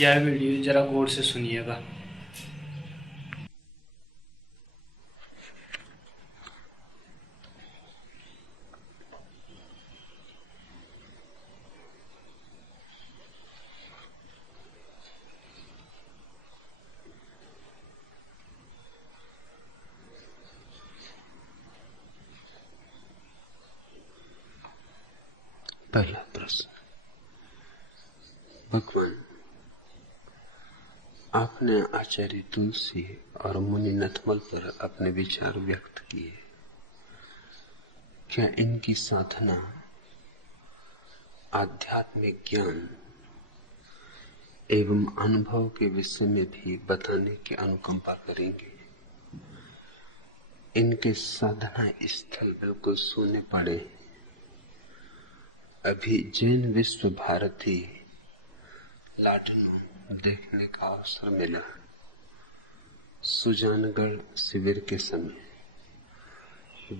यह वीडियो जरा गौर से सुनिएगा। पहला प्रश्न। भगवान, आपने आचार्य तुलसी और मुनि नथमल पर अपने विचार व्यक्त किए। क्या इनकी साधना आध्यात्मिक ज्ञान एवं अनुभव के विषय में भी बताने की अनुकंपा करेंगे? इनके साधना स्थल बिल्कुल सूने पड़े। अभी जैन विश्व भारती लाडनू देखने का अवसर मिला। सुजानगढ़ शिविर के समय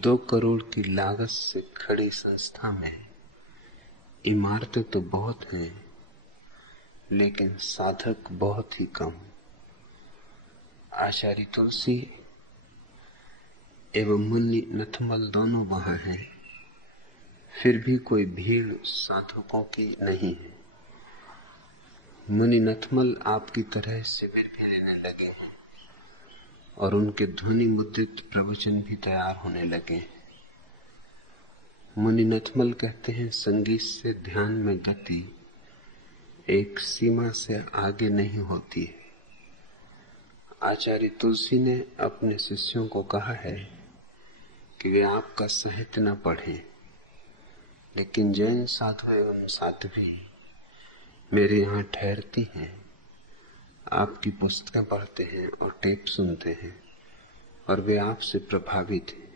2 करोड़ की लागत से खड़ी संस्था में इमारतें तो बहुत हैं, लेकिन साधक बहुत ही कम। आचार्य तुलसी एवं मुनि नथमल दोनों वहां हैं, फिर भी कोई भीड़ साधकों की नहीं है। मुनि नथमल आपकी तरह शिविर भी लेने लगे हैं और उनके ध्वनि मुद्रित प्रवचन भी तैयार होने लगे हैं। मुनि नथमल कहते हैं, संगीत से ध्यान में गति एक सीमा से आगे नहीं होती है। आचार्य तुलसी ने अपने शिष्यों को कहा है कि वे आपका साहित्य न पढ़ें, लेकिन जैन साधु एवं साध्वी मेरे यहाँ ठहरती हैं, आपकी पुस्तकें पढ़ते हैं और टेप सुनते हैं और वे आपसे प्रभावित हैं।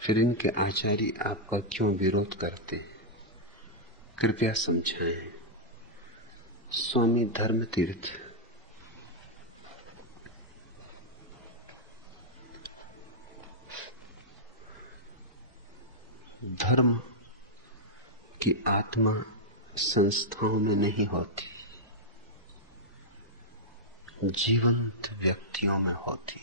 फिर इनके आचार्य आपका क्यों विरोध करते हैं? कृपया समझाएं। स्वामी धर्म तीर्थ। धर्म की आत्मा संस्थाओं में नहीं होती, जीवंत व्यक्तियों में होती।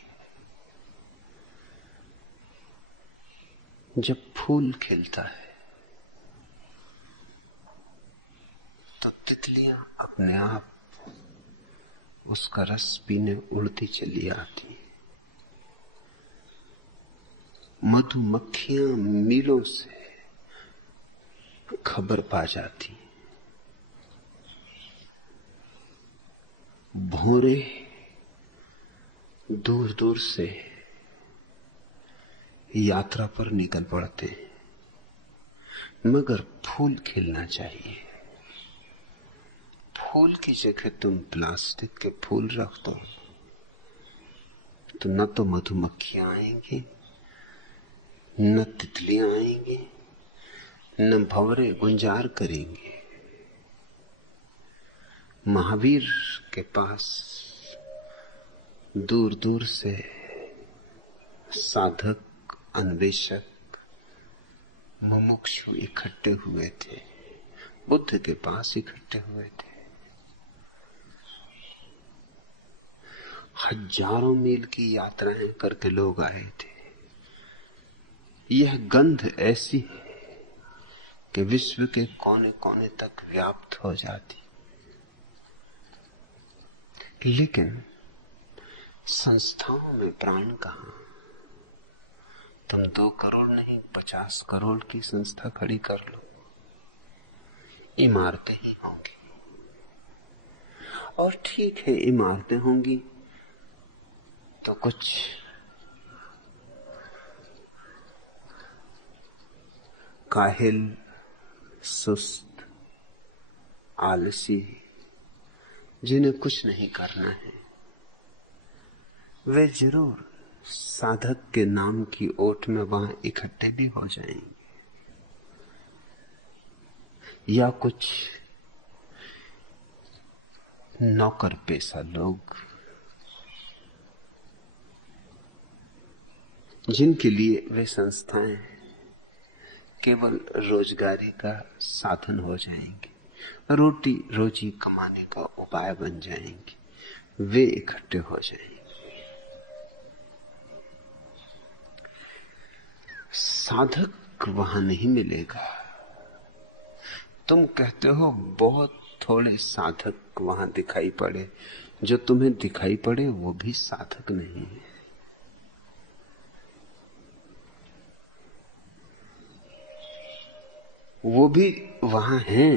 जब फूल खिलता है तो तितलियां अपने आप उसका रस पीने उड़ती चली आती। मधुमक्खियां मीलों से खबर पा जाती। भौरे दूर दूर से यात्रा पर निकल पड़ते हैं, मगर फूल खिलना चाहिए। फूल की जगह तुम प्लास्टिक के फूल रख दो तो न तो मधुमक्खियां आएंगी, न तितलियां आएंगी, न भंवरे गुंजार करेंगे। महावीर के पास दूर दूर से साधक, अन्वेषक, मुमुक्षु इकट्ठे हुए थे। बुद्ध के पास इकट्ठे हुए थे। हजारों मील की यात्राएं करके लोग आए थे। यह गंध ऐसी है कि विश्व के कोने कोने तक व्याप्त हो जाती। लेकिन संस्थाओं में प्राण कहां? तुम 2 करोड़ नहीं, 50 करोड़ की संस्था खड़ी कर लो, इमारतें ही होंगी। और ठीक है, इमारतें होंगी तो कुछ काहिल, सुस्त, आलसी, जिन्हें कुछ नहीं करना है, वे जरूर साधक के नाम की ओट में वहां इकट्ठे भी हो जाएंगे। या कुछ नौकर पेशा लोग, जिनके लिए वे संस्थाएं केवल रोजगारी का साधन हो जाएंगे। रोटी रोजी कमाने का उपाय बन जाएंगे, वे इकट्ठे हो जाएंगे। साधक वहां नहीं मिलेगा। तुम कहते हो बहुत थोड़े साधक वहां दिखाई पड़े। जो तुम्हें दिखाई पड़े वो भी साधक नहीं है। वो भी वहां हैं,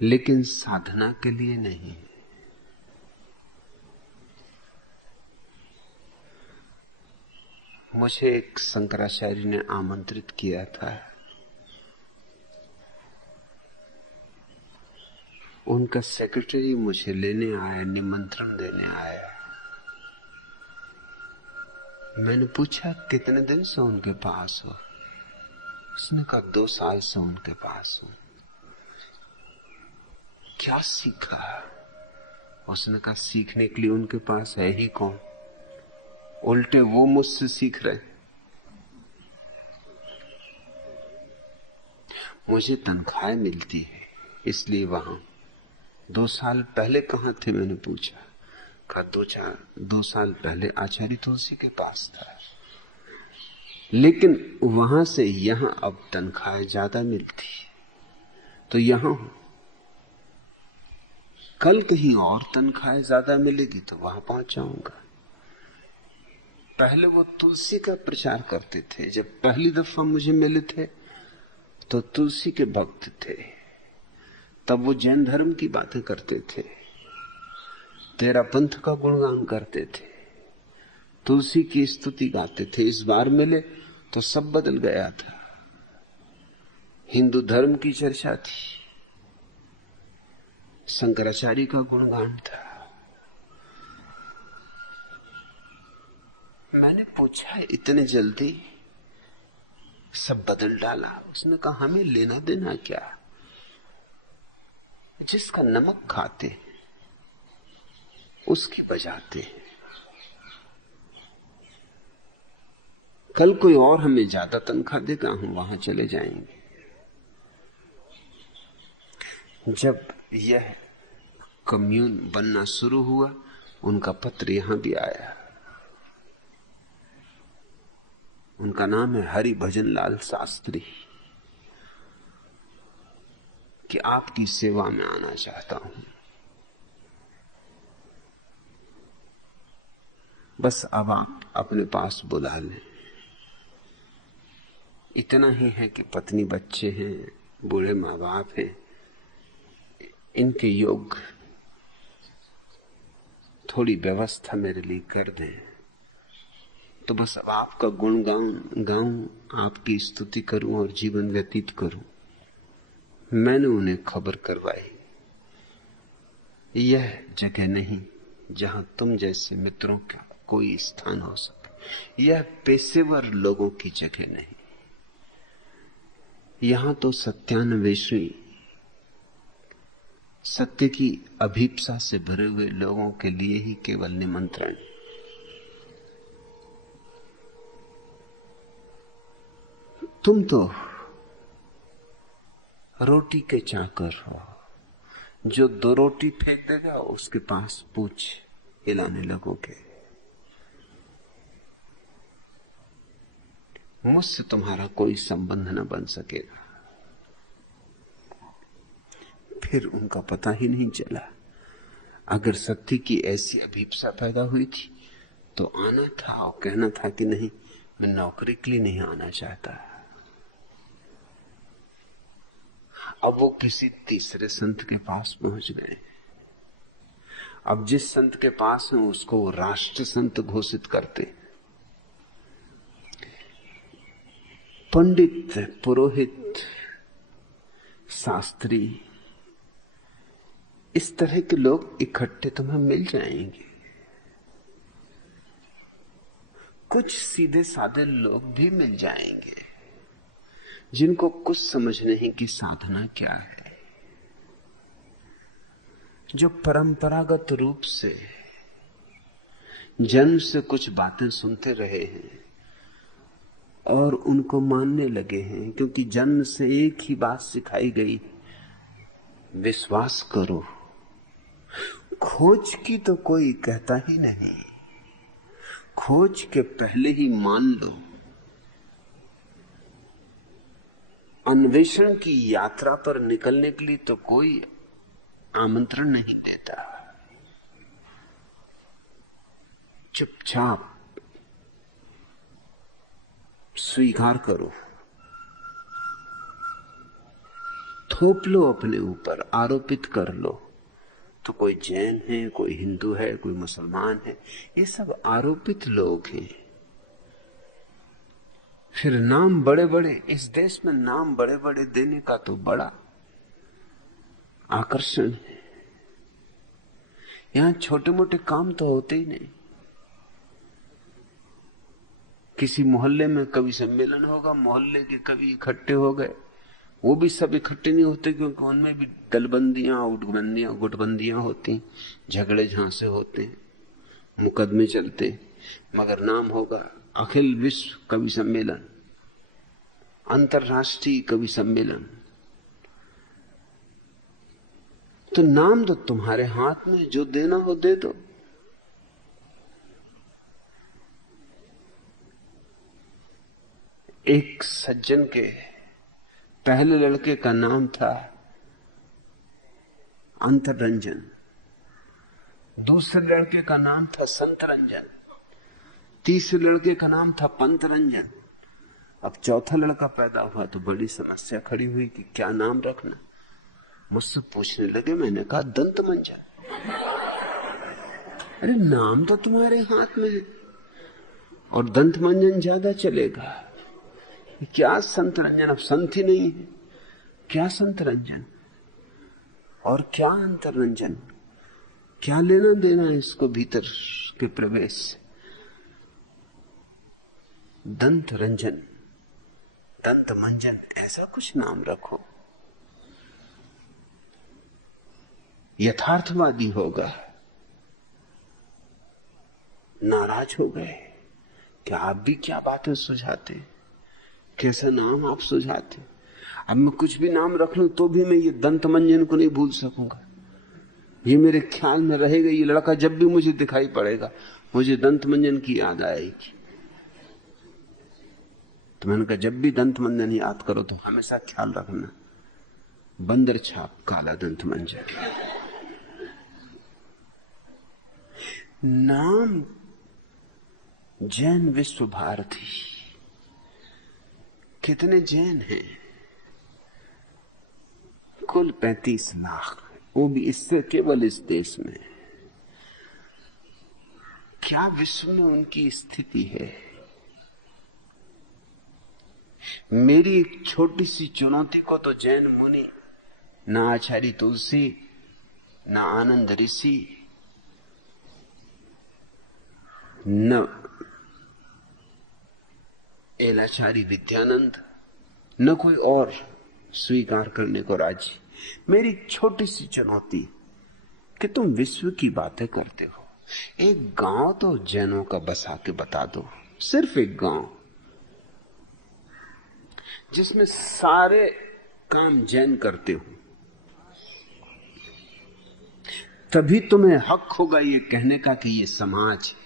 लेकिन साधना के लिए नहीं। मुझे एक शंकराचार्य ने आमंत्रित किया था। उनका सेक्रेटरी मुझे लेने आया, निमंत्रण देने आया। मैंने पूछा कितने दिन से उनके पास हो? उसने कहा 2 साल से उनके पास हूं। क्या सीखा? उसने कहा सीखने के लिए उनके पास है ही कौन, उल्टे वो मुझसे सीख रहे। मुझे तनख्वाह मिलती है इसलिए वहां। 2 साल पहले कहां थे? मैंने पूछा। कहा 2 साल पहले आचार्य तुलसी के पास था, लेकिन वहां से यहां अब तनख्वाह ज्यादा मिलती है तो यहां हूं। कल कहीं और तनख्वाह ज्यादा मिलेगी तो वहां पहुंच जाऊंगा। पहले वो तुलसी का प्रचार करते थे। जब पहली दफा मुझे मिले थे तो तुलसी के भक्त थे। तब वो जैन धर्म की बातें करते थे, तेरा पंथ का गुणगान करते थे, तुलसी की स्तुति गाते थे। इस बार मिले तो सब बदल गया था। हिंदू धर्म की चर्चा थी, शंकराचार्य का गुणगान था। मैंने पूछा इतने जल्दी सब बदल डाला? उसने कहा हमें लेना देना क्या, जिसका नमक खाते उसकी बजाते। कल कोई और हमें ज्यादा तनख्वाह देगा, हम वहां चले जाएंगे। जब यह कम्यून बनना शुरू हुआ, उनका पत्र यहां भी आया। उनका नाम है हरिभजन लाल शास्त्री, कि आपकी सेवा में आना चाहता हूं। बस अब आप अपने पास बुला लें। इतना ही है कि पत्नी बच्चे हैं, बूढ़े माँ बाप हैं, इनके योग थोड़ी व्यवस्था मेरे लिए कर दें। तो बस अब आपका गुण गाऊं, आपकी स्तुति करूं और जीवन व्यतीत करूं। मैंने उन्हें खबर करवाई, यह जगह नहीं जहां तुम जैसे मित्रों का कोई स्थान हो सके। यह पेशेवर लोगों की जगह नहीं। यहां तो सत्यान्वेषी, सत्य की अभीप्सा से भरे हुए लोगों के लिए ही केवल निमंत्रण। तुम तो रोटी के चाकर हो। जो 2 रोटी फेंक देगा उसके पास पूछ हिलाने लगोगे। मुझसे तुम्हारा कोई संबंध न बन सकेगा। फिर उनका पता ही नहीं चला। अगर सत्य की ऐसी अभीप्सा पैदा हुई थी तो आना था और कहना था कि नहीं, मैं नौकरी के लिए नहीं आना चाहता। अब वो किसी तीसरे संत के पास पहुंच गए। अब जिस संत के पास है उसको वो राष्ट्र संत घोषित करते। पंडित, पुरोहित, शास्त्री, इस तरह के लोग इकट्ठे तुम्हें मिल जाएंगे। कुछ सीधे साधे लोग भी मिल जाएंगे जिनको कुछ समझ नहीं कि साधना क्या है, जो परंपरागत रूप से जन्म से कुछ बातें सुनते रहे हैं और उनको मानने लगे हैं, क्योंकि जन्म से एक ही बात सिखाई गई, विश्वास करो। खोज की तो कोई कहता ही नहीं, खोज के पहले ही मान लो। अन्वेषण की यात्रा पर निकलने के लिए तो कोई आमंत्रण नहीं देता। चुपचाप स्वीकार करो, थोप लो अपने ऊपर, आरोपित कर लो। तो कोई जैन है, कोई हिंदू है, कोई मुसलमान है, ये सब आरोपित लोग हैं। फिर नाम बड़े बड़े, इस देश में नाम बड़े बड़े देने का तो बड़ा आकर्षण है। यहां छोटे मोटे काम तो होते ही नहीं। किसी मोहल्ले में कवि सम्मेलन होगा, मोहल्ले के कवि इकट्ठे हो गए, वो भी सब इकट्ठे नहीं होते, क्योंकि उनमें भी दलबंदियां, उठबंदियां, गुटबंदियां होती, झगड़े झांसे होते, मुकदमे चलते। मगर नाम होगा अखिल विश्व कवि सम्मेलन, अंतरराष्ट्रीय कवि सम्मेलन, तो नाम तो तुम्हारे हाथ में, जो देना हो दे दो। एक सज्जन के पहले लड़के का नाम था अंतररंजन, दूसरे लड़के का नाम था संतरंजन, तीसरे लड़के का नाम था पंतरंजन। अब चौथा लड़का पैदा हुआ तो बड़ी समस्या खड़ी हुई कि क्या नाम रखना। मुझसे पूछने लगे, मैंने कहा दंतमंजन। अरे नाम तो तुम्हारे हाथ में है, और दंतमंजन ज्यादा चलेगा। क्या संतरंजन, अब संत ही नहीं है, क्या संतरंजन और क्या अंतररंजन, क्या लेना देना है इसको भीतर के प्रवेश से। दंत रंजन, दंत मंजन, ऐसा कुछ नाम रखो। यथार्थवादी होगा। नाराज हो गए कि आप भी क्या बातें सुझाते, कैसा नाम आप सुझाते। अब मैं कुछ भी नाम रख लूं तो भी मैं ये दंत मंजन को नहीं भूल सकूंगा, ये मेरे ख्याल में रहेगा। ये लड़का जब भी मुझे दिखाई पड़ेगा मुझे दंत मंजन की याद आएगी। तो मैंने कहा जब भी दंत मंजन याद करो तो हमेशा ख्याल रखना, बंदर छाप काला दंत मंजन। नाम जैन विश्व भारती, कितने जैन हैं? कुल 35 लाख, वो भी इससे केवल इस देश में। क्या विश्व में उनकी स्थिति है? मेरी एक छोटी सी चुनौती को तो जैन मुनि, ना आचार्य तुलसी, ना आनंद ऋषि, न एलाचारी विद्यानंद, न कोई और स्वीकार करने को राजी। मेरी छोटी सी चुनौती कि तुम विश्व की बातें करते हो, एक गांव तो जैनों का बसा के बता दो, सिर्फ एक गांव जिसमें सारे काम जैन करते हो। तभी तुम्हें हक होगा ये कहने का कि ये समाज है।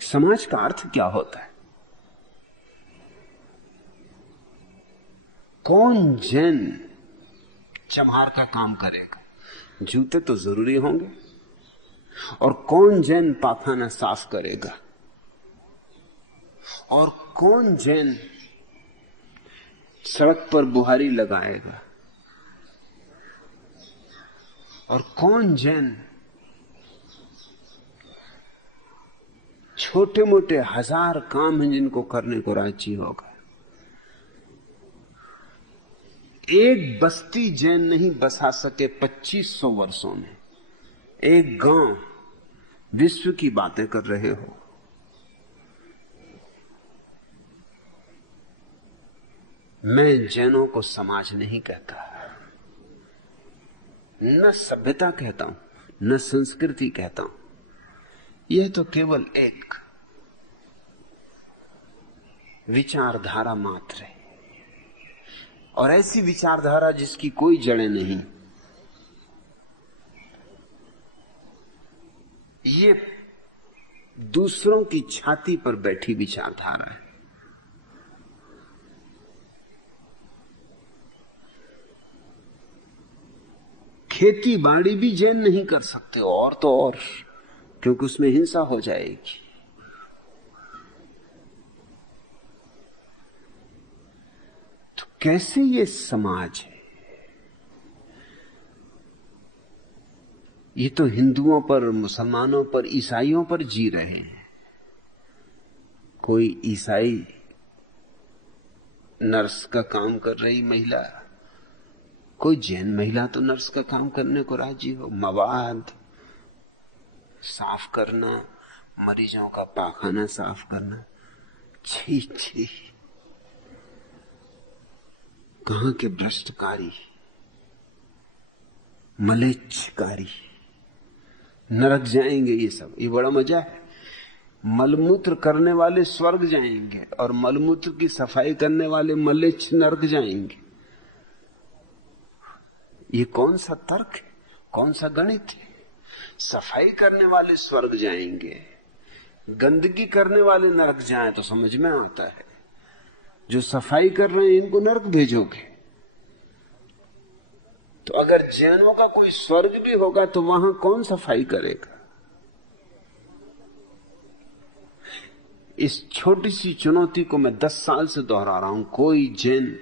समाज का अर्थ क्या होता है? कौन जैन चमार का काम करेगा? जूते तो जरूरी होंगे। और कौन जैन पाखाना साफ करेगा? और कौन जैन सड़क पर बुहारी लगाएगा? और कौन जैन छोटे मोटे 1000 काम हैं जिनको करने को राजी होगा? एक बस्ती जैन नहीं बसा सके 2500 वर्षों में। एक गांव, विश्व की बातें कर रहे हो। मैं जैनों को समाज नहीं कहता, न सभ्यता कहता हूं, न संस्कृति कहता हूं। यह तो केवल एक विचारधारा मात्र है, और ऐसी विचारधारा जिसकी कोई जड़ें नहीं। ये दूसरों की छाती पर बैठी विचारधारा है। खेती बाड़ी भी जैन नहीं कर सकते, और तो और, क्योंकि उसमें हिंसा हो जाएगी। तो कैसे ये समाज है? ये तो हिंदुओं पर, मुसलमानों पर, ईसाइयों पर जी रहे हैं। कोई ईसाई नर्स का काम कर रही महिला, कोई जैन महिला तो नर्स का काम करने को राजी हो। मवाद साफ करना, मरीजों का पाखाना साफ करना, छी छी, कहां के भ्रष्टकारी, मलेच्छकारी, नरक जाएंगे ये सब। ये बड़ा मजा है। मलमूत्र करने वाले स्वर्ग जाएंगे और मलमूत्र की सफाई करने वाले मलेच्छ नरक जाएंगे। ये कौन सा तर्क है, कौन सा गणित है? सफाई करने वाले स्वर्ग जाएंगे, गंदगी करने वाले नरक जाएं तो समझ में आता है। जो सफाई कर रहे हैं इनको नरक भेजोगे। तो अगर जैनों का कोई स्वर्ग भी होगा तो वहां कौन सफाई करेगा? इस छोटी सी चुनौती को मैं 10 साल से दोहरा रहा हूं, कोई जैन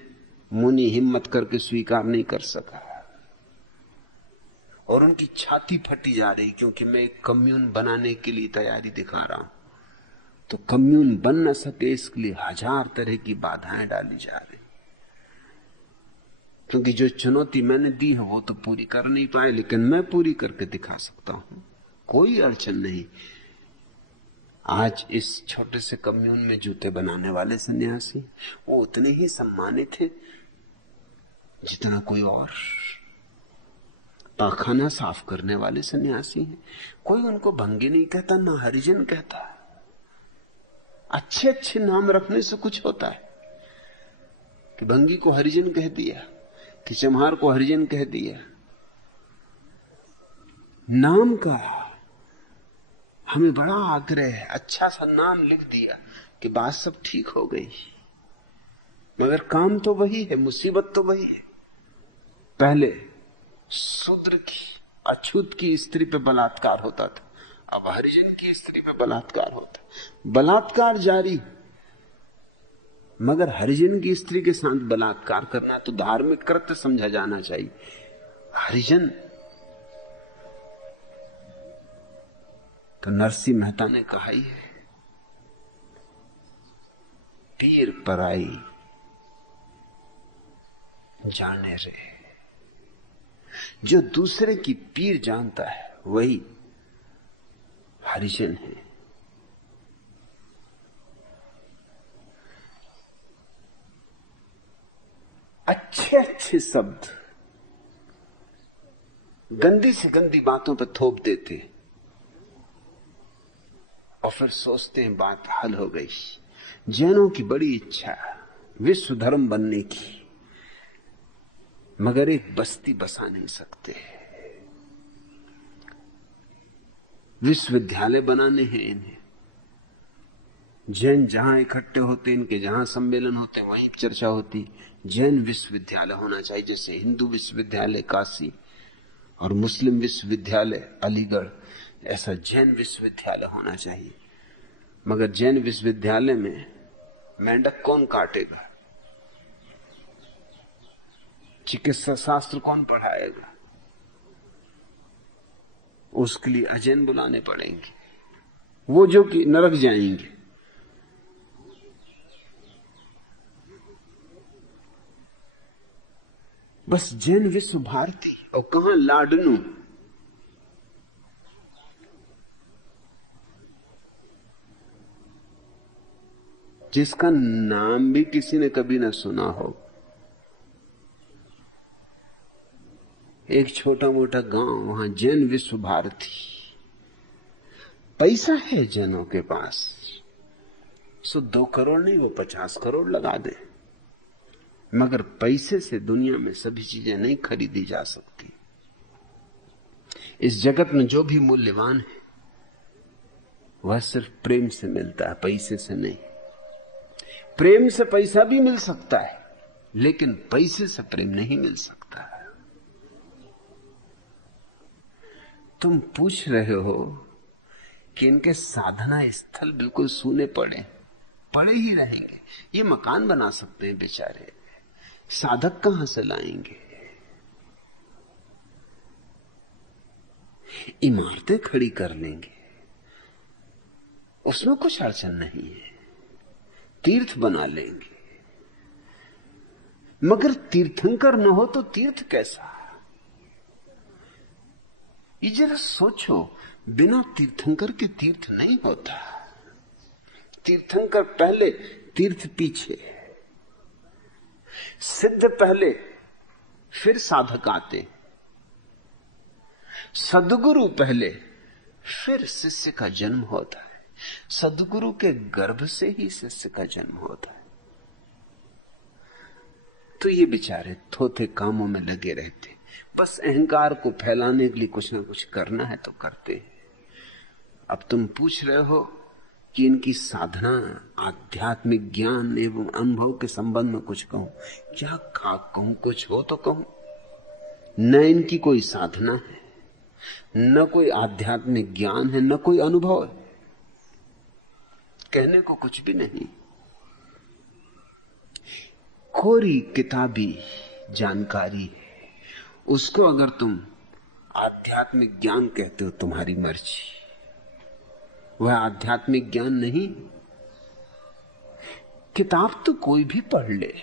मुनि हिम्मत करके स्वीकार नहीं कर सका, और उनकी छाती फटी जा रही, क्योंकि मैं एक कम्यून बनाने के लिए तैयारी दिखा रहा हूं। तो कम्यून बन न सके इसके लिए हजार तरह की बाधाएं डाली जा रही, क्योंकि जो चुनौती मैंने दी है वो तो पूरी कर नहीं पाए, लेकिन मैं पूरी करके दिखा सकता हूं, कोई अड़चन नहीं। आज इस छोटे से कम्यून में जूते बनाने वाले सन्यासी वो उतने ही सम्मानित हैं जितना कोई और। पाखाना साफ करने वाले सन्यासी हैं, कोई उनको भंगी नहीं कहता, ना हरिजन कहता। अच्छे अच्छे नाम रखने से कुछ होता है कि भंगी को हरिजन कह दिया, कि चम्हार को हरिजन कह दिया। नाम का हमें बड़ा आग्रह है, अच्छा सा नाम लिख दिया कि बात सब ठीक हो गई, मगर काम तो वही है, मुसीबत तो वही है। पहले शूद्र की, अछूत की स्त्री पे बलात्कार होता था, अब हरिजन की स्त्री पे बलात्कार होता है। बलात्कार जारी, मगर हरिजन की स्त्री के साथ बलात्कार करना तो धार्मिक कृत्य समझा जाना चाहिए। हरिजन तो नरसिंह मेहता ने कहा ही है, पीर पराई जाने रे। जो दूसरे की पीर जानता है वही हरिजन है। अच्छे अच्छे शब्द गंदी से गंदी बातों पर थोप देते और फिर सोचते हैं बात हल हो गई। जैनों की बड़ी इच्छा विश्व धर्म बनने की, मगर एक बस्ती बसा नहीं सकते। विश्वविद्यालय बनाने हैं इन्हें। जैन जहां इकट्ठे होते, इनके जहां सम्मेलन होते, वहीं चर्चा होती। जैन विश्वविद्यालय होना चाहिए, जैसे हिंदू विश्वविद्यालय काशी और मुस्लिम विश्वविद्यालय अलीगढ़, ऐसा जैन विश्वविद्यालय होना चाहिए। मगर जैन विश्वविद्यालय में मेंढक कौन काटेगा? चिकित्सा शास्त्र कौन पढ़ाएगा? उसके लिए अजैन बुलाने पड़ेंगे, वो जो कि नरक जाएंगे। बस जैन विश्व भारती, और कहां लाडनू, जिसका नाम भी किसी ने कभी ना सुना हो। एक छोटा मोटा गांव, वहां जैन विश्व भारती। पैसा है जैनों के पास, सो 2 करोड़ नहीं, वो 50 करोड़ लगा दे, मगर पैसे से दुनिया में सभी चीजें नहीं खरीदी जा सकती। इस जगत में जो भी मूल्यवान है वह सिर्फ प्रेम से मिलता है, पैसे से नहीं। प्रेम से पैसा भी मिल सकता है, लेकिन पैसे से प्रेम नहीं मिल सकता। तुम पूछ रहे हो कि इनके साधना स्थल बिल्कुल सूने पड़े ही रहेंगे। ये मकान बना सकते हैं बेचारे, साधक कहां से लाएंगे? इमारतें खड़ी कर लेंगे, उसमें कुछ अड़चन नहीं है। तीर्थ बना लेंगे, मगर तीर्थंकर न हो तो तीर्थ कैसा? ये जरा सोचो, बिना तीर्थंकर के तीर्थ नहीं होता। तीर्थंकर पहले, तीर्थ पीछे, सिद्ध पहले, फिर साधक आते। सद्गुरु पहले, फिर शिष्य का जन्म होता है। सद्गुरु के गर्भ से ही शिष्य का जन्म होता है। तो ये बेचारे थोथे कामों में लगे रहते, बस अहंकार को फैलाने के लिए कुछ ना कुछ करना है तो करते हैं। अब तुम पूछ रहे हो कि इनकी साधना, आध्यात्मिक ज्ञान एवं अनुभव के संबंध में कुछ कहूं। क्या कहूं? कुछ हो तो कहूं। न इनकी कोई साधना है, न कोई आध्यात्मिक ज्ञान है, न कोई अनुभव है, कहने को कुछ भी नहीं। कोरी किताबी जानकारी है, उसको अगर तुम आध्यात्मिक ज्ञान कहते हो, तुम्हारी मर्जी। वह आध्यात्मिक ज्ञान नहीं। किताब तो कोई भी पढ़ ले,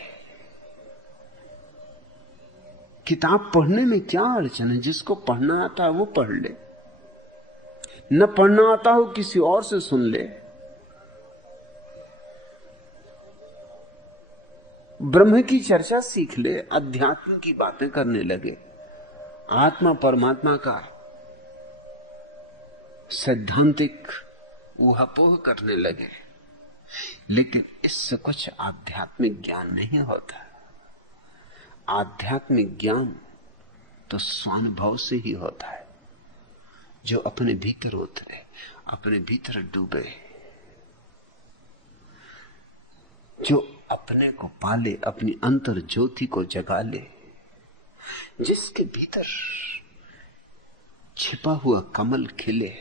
किताब पढ़ने में क्या अड़चन है? जिसको पढ़ना आता है वो पढ़ ले, न पढ़ना आता हो किसी और से सुन ले। ब्रह्म की चर्चा सीख ले, अध्यात्म की बातें करने लगे, आत्मा परमात्मा का सैद्धांतिक ऊहापोह करने लगे, लेकिन इससे कुछ आध्यात्मिक ज्ञान नहीं होता। आध्यात्मिक ज्ञान तो स्वानुभव से ही होता है, जो अपने भीतर उतरे, अपने भीतर डूबे, जो अपने को पाले, अपनी अंतर ज्योति को जगा ले, जिसके भीतर छिपा हुआ कमल खिले,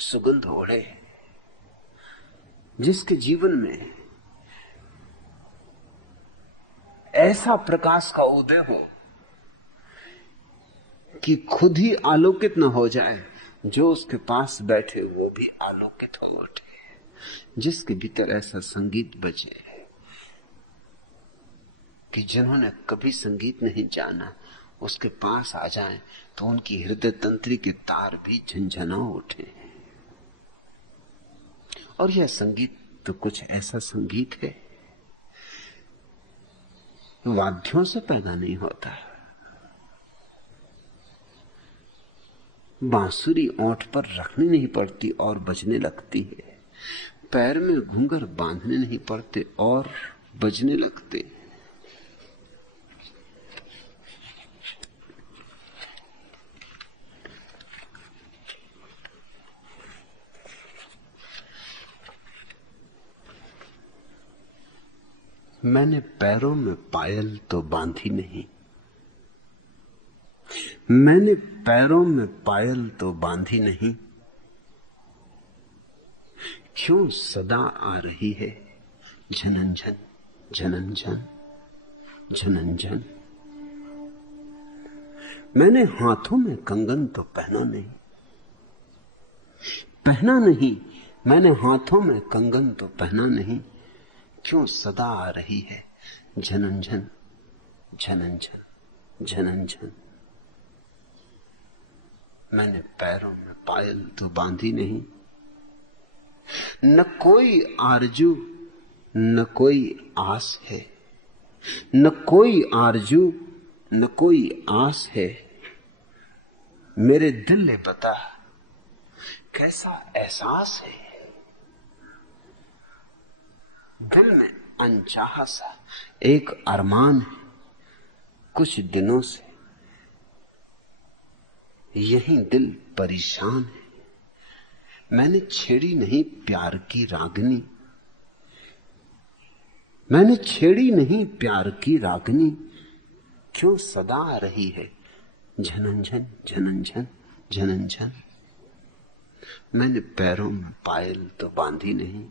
सुगंध ओढ़े, जिसके जीवन में ऐसा प्रकाश का उदय हो कि खुद ही आलोकित न हो जाए, जो उसके पास बैठे वो भी आलोकित हो उठे, जिसके भीतर ऐसा संगीत बजे कि जिन्होंने कभी संगीत नहीं जाना उसके पास आ जाएं तो उनकी हृदय तंत्री के तार भी झंझना उठे। और यह संगीत तो कुछ ऐसा संगीत है, वाद्यों से पैदा नहीं होता। बांसुरी ओंठ पर रखनी नहीं पड़ती और बजने लगती है, पैर में घूंघर बांधने नहीं पड़ते और बजने लगते। मैंने पैरों में पायल तो बांधी नहीं, मैंने पैरों में पायल तो बांधी नहीं, क्यों सदा आ रही है झनन-झन, झनन-झन, झनन-झन। मैंने हाथों में कंगन तो पहना नहीं, मैंने हाथों में कंगन तो पहना नहीं, क्यों सदा आ रही है झनन-झन, झनन-झन, झनन-झन। मैंने पैरों में पायल तो बांधी नहीं, न कोई आरजू न कोई आस है, न कोई आरजू न कोई आस है, मेरे दिल ने बता कैसा एहसास है। दिल में अनचाहा सा एक अरमान है। कुछ दिनों से यही दिल परेशान है। मैंने छेड़ी नहीं प्यार की रागनी, मैंने छेड़ी नहीं प्यार की रागनी, क्यों सदा आ रही है झनझन झनझन झनझन। मैंने पैरों में पायल तो बांधी नहीं,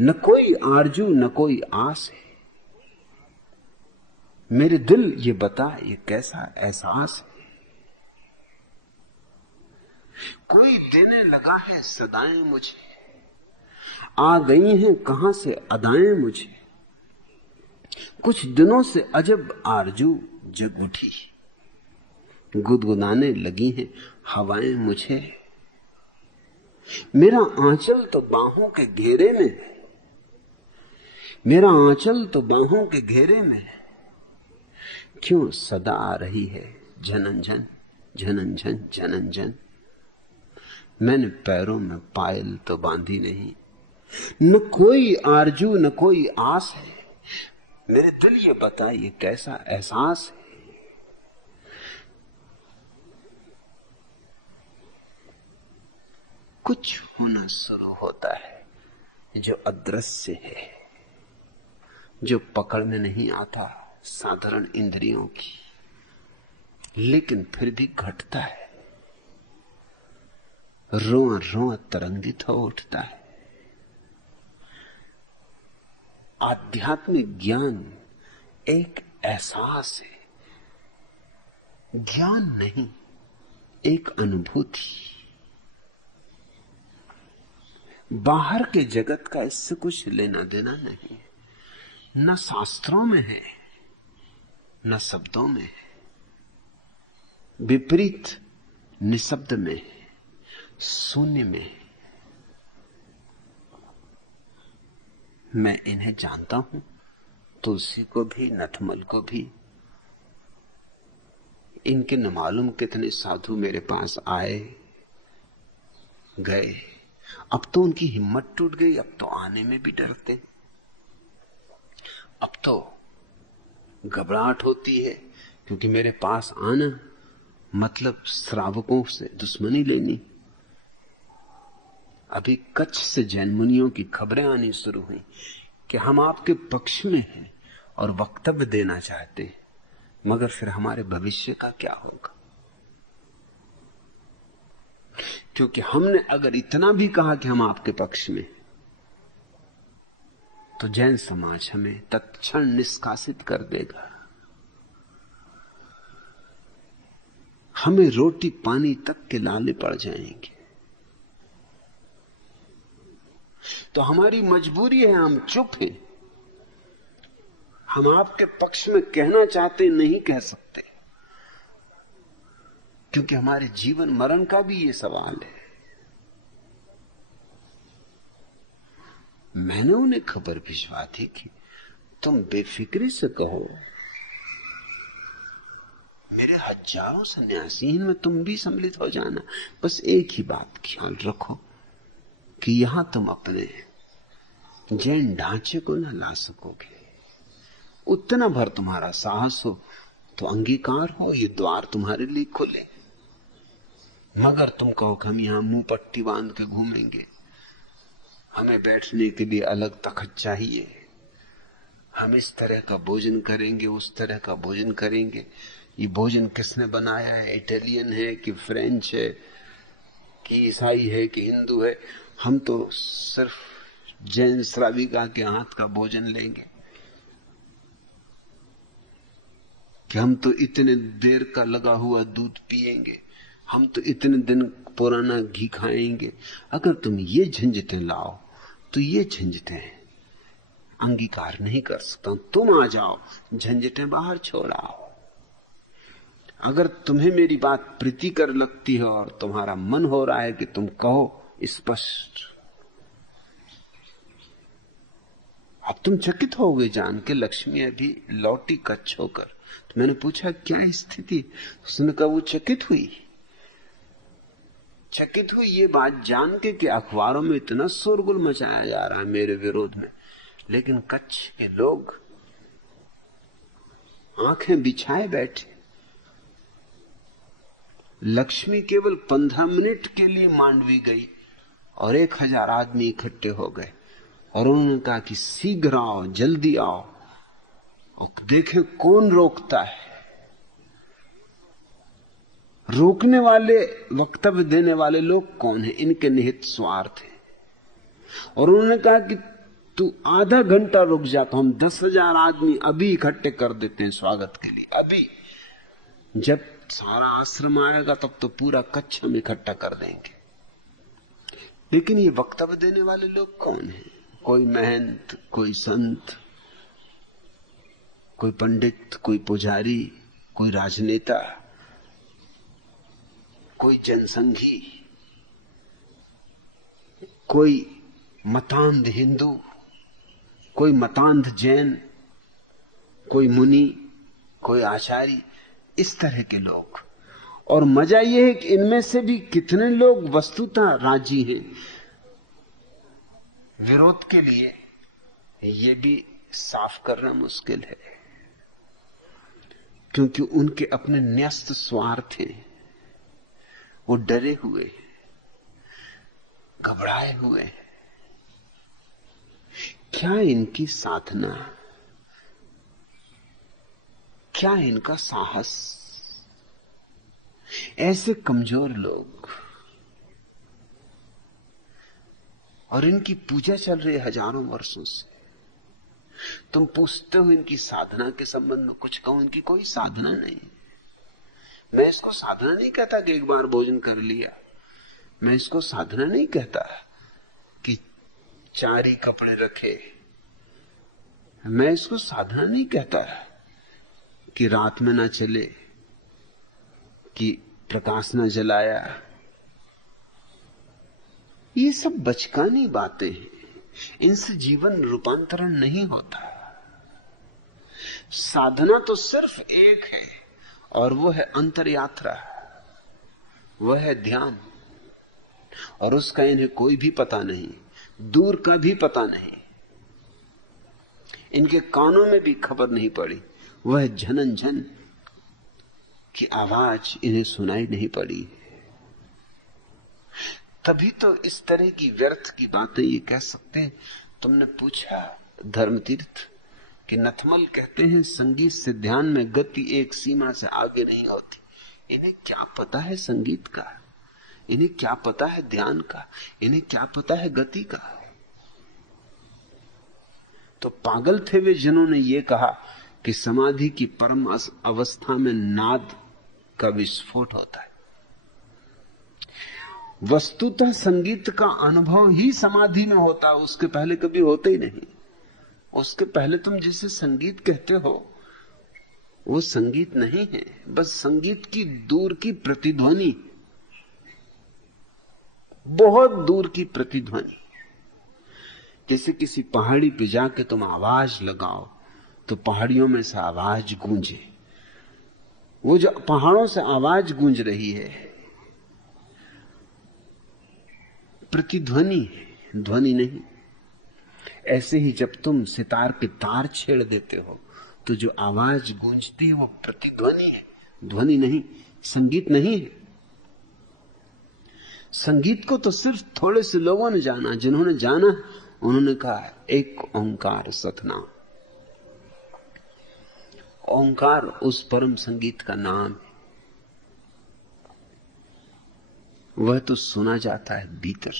न कोई आरजू न कोई आस है। मेरे दिल ये बता ये कैसा एहसास है। कोई देने लगा है सदाएं मुझे, आ गई हैं कहां से अदाएं मुझे। कुछ दिनों से अजब आरजू जग उठी, गुदगुदाने लगी हैं हवाएं मुझे। मेरा आंचल तो बाहों के घेरे में, मेरा आंचल तो बाहों के घेरे में, क्यों सदा आ रही है झनझन झनझन झनझन। मैंने पैरों में पायल तो बांधी नहीं, न कोई आरजू न कोई आस है। मेरे दिल ये बता ये कैसा एहसास है। कुछ होना शुरू होता है जो अदृश्य है, जो पकड़ में नहीं आता साधारण इंद्रियों की, लेकिन फिर भी घटता है, रोआ रोआ तरंगित हो उठता है। आध्यात्मिक ज्ञान एक एहसास है, ज्ञान नहीं, एक अनुभूति। बाहर के जगत का इससे कुछ लेना देना नहीं, न शास्त्रों में है न शब्दों में है, विपरीत निशब्द में, शून्य में। मैं इन्हें जानता हूं, तुलसी को भी नथमल को भी। इनके न मालूम कितने साधु मेरे पास आए गए, अब तो उनकी हिम्मत टूट गई, अब तो आने में भी डरते, अब तो घबराहट होती है, क्योंकि मेरे पास आना मतलब श्रावकों से दुश्मनी लेनी। अभी कच्छ से जैन मुनियों की खबरें आनी शुरू हुई कि हम आपके पक्ष में हैं और वक्तव्य देना चाहते हैं, मगर फिर हमारे भविष्य का क्या होगा। क्योंकि हमने अगर इतना भी कहा कि हम आपके पक्ष में, तो जैन समाज हमें तत्क्षण निष्कासित कर देगा, हमें रोटी पानी तक के लाले पड़ जाएंगे। तो हमारी मजबूरी है, हम चुप हैं। हम आपके पक्ष में कहना चाहते नहीं कह सकते, क्योंकि हमारे जीवन मरण का भी ये सवाल है। मैंने उन्हें खबर भिजवा दी कि तुम बेफिक्री से कहो, मेरे हजारों सन्यासी में तुम भी सम्मिलित हो जाना, बस एक ही बात ख्याल रखो कि यहां तुम अपने जैन ढांचे को ना ला सकोगे। उतना भर तुम्हारा साहस हो तो अंगीकार हो, ये द्वार तुम्हारे लिए खुले। मगर तुम कहो कि हम यहां मुंह पट्टी बांध के घूमेंगे, हमें बैठने के लिए अलग तख्त चाहिए, हम इस तरह का भोजन करेंगे उस तरह का भोजन करेंगे। ये भोजन किसने बनाया है, इटालियन है कि फ्रेंच है कि ईसाई है कि हिंदू है, हम तो सिर्फ जैन श्राविका के हाथ का भोजन लेंगे, कि हम तो इतने देर का लगा हुआ दूध पिएंगे, हम तो इतने दिन पुराना घी खाएंगे। अगर तुम ये झंझटें लाओ तो ये झंझटें अंगीकार नहीं कर सकता। तुम आ जाओ, झंझटें बाहर छोड़ाओ। अगर तुम्हें मेरी बात प्रीतिकर लगती है और तुम्हारा मन हो रहा है कि तुम कहो स्पष्ट। अब तुम चकित हो गए जान के लक्ष्मी अभी लौटी कच्छ होकर। तो मैंने पूछा क्या स्थिति, उसने कहा वो चकित हुई ये बात जान के कि अखबारों में इतना शोरगुल मचाया जा रहा है मेरे विरोध में, लेकिन कच्छ के लोग आंखें बिछाए बैठे। लक्ष्मी केवल 15 मिनट के लिए मांडवी गई और 1000 आदमी इकट्ठे हो गए और उन्होंने कहा कि शीघ्र आओ, जल्दी आओ और देखें कौन रोकता है। रोकने वाले, वक्तव्य देने वाले लोग कौन है? इनके निहित स्वार्थ है। और उन्होंने कहा कि तू आधा घंटा रुक जा तो हम 10,000 आदमी अभी इकट्ठे कर देते हैं स्वागत के लिए। अभी जब सारा आश्रम आएगा तब तो पूरा कच्छ हम इकट्ठा कर देंगे। लेकिन ये वक्तव्य देने वाले लोग कौन हैं? कोई महंत, कोई संत, कोई पंडित, कोई पुजारी, कोई राजनेता, कोई जनसंघी, कोई मतांध हिंदू, कोई मतांध जैन, कोई मुनि, कोई आचार्य, इस तरह के लोग। और मजा यह है कि इनमें से भी कितने लोग वस्तुतः राजी हैं विरोध के लिए, यह भी साफ करना मुश्किल है, क्योंकि उनके अपने न्यस्त स्वार्थ हैं। वो डरे हुए, घबराए हुए। क्या इनकी साधना, क्या इनका साहस? ऐसे कमजोर लोग, और इनकी पूजा चल रही है हजारों वर्षों से। तुम पूछते हो इनकी साधना के संबंध में कुछ कहूं, इनकी कोई साधना नहीं। मैं इसको साधना नहीं कहता कि एक बार भोजन कर लिया। मैं इसको साधना नहीं कहता कि 4 ही कपड़े रखे। मैं इसको साधना नहीं कहता कि रात में ना चले, कि प्रकाश ना जलाया। ये सब बचकानी बातें हैं, इनसे जीवन रूपांतरण नहीं होता। साधना तो सिर्फ एक है, और वो है अंतर यात्रा, वह है ध्यान। और उसका इन्हें कोई भी पता नहीं, दूर का भी पता नहीं, इनके कानों में भी खबर नहीं पड़ी। वह झनन झन की आवाज इन्हें सुनाई नहीं पड़ी। तभी तो इस तरह की व्यर्थ की बातें ये कह सकते हैं। तुमने पूछा धर्मतीर्थ कि नथमल कहते हैं संगीत से ध्यान में गति एक सीमा से आगे नहीं होती। इन्हें क्या पता है संगीत का? इन्हें क्या पता है ध्यान का? इन्हें क्या पता है गति का? तो पागल थे वे जिन्होंने ये कहा कि समाधि की परम अवस्था में नाद का विस्फोट होता है। वस्तुतः संगीत का अनुभव ही समाधि में होता है, उसके पहले कभी होता ही नहीं। उसके पहले तुम जिसे संगीत कहते हो वो संगीत नहीं है, बस संगीत की दूर की प्रतिध्वनि, बहुत दूर की प्रतिध्वनि। जैसे किसी पहाड़ी पे जाके तुम आवाज लगाओ तो पहाड़ियों में से आवाज गूंजे। वो जो पहाड़ों से आवाज गूंज रही है प्रतिध्वनि, ध्वनि नहीं। ऐसे ही जब तुम सितार के तार छेड़ देते हो तो जो आवाज गूंजती है वो प्रतिध्वनि है, ध्वनि नहीं, संगीत नहीं है। संगीत को तो सिर्फ थोड़े से लोगों ने जाना। जिन्होंने जाना उन्होंने कहा एक ओंकार सतनाम। ओंकार उस परम संगीत का नाम है। वह तो सुना जाता है भीतर,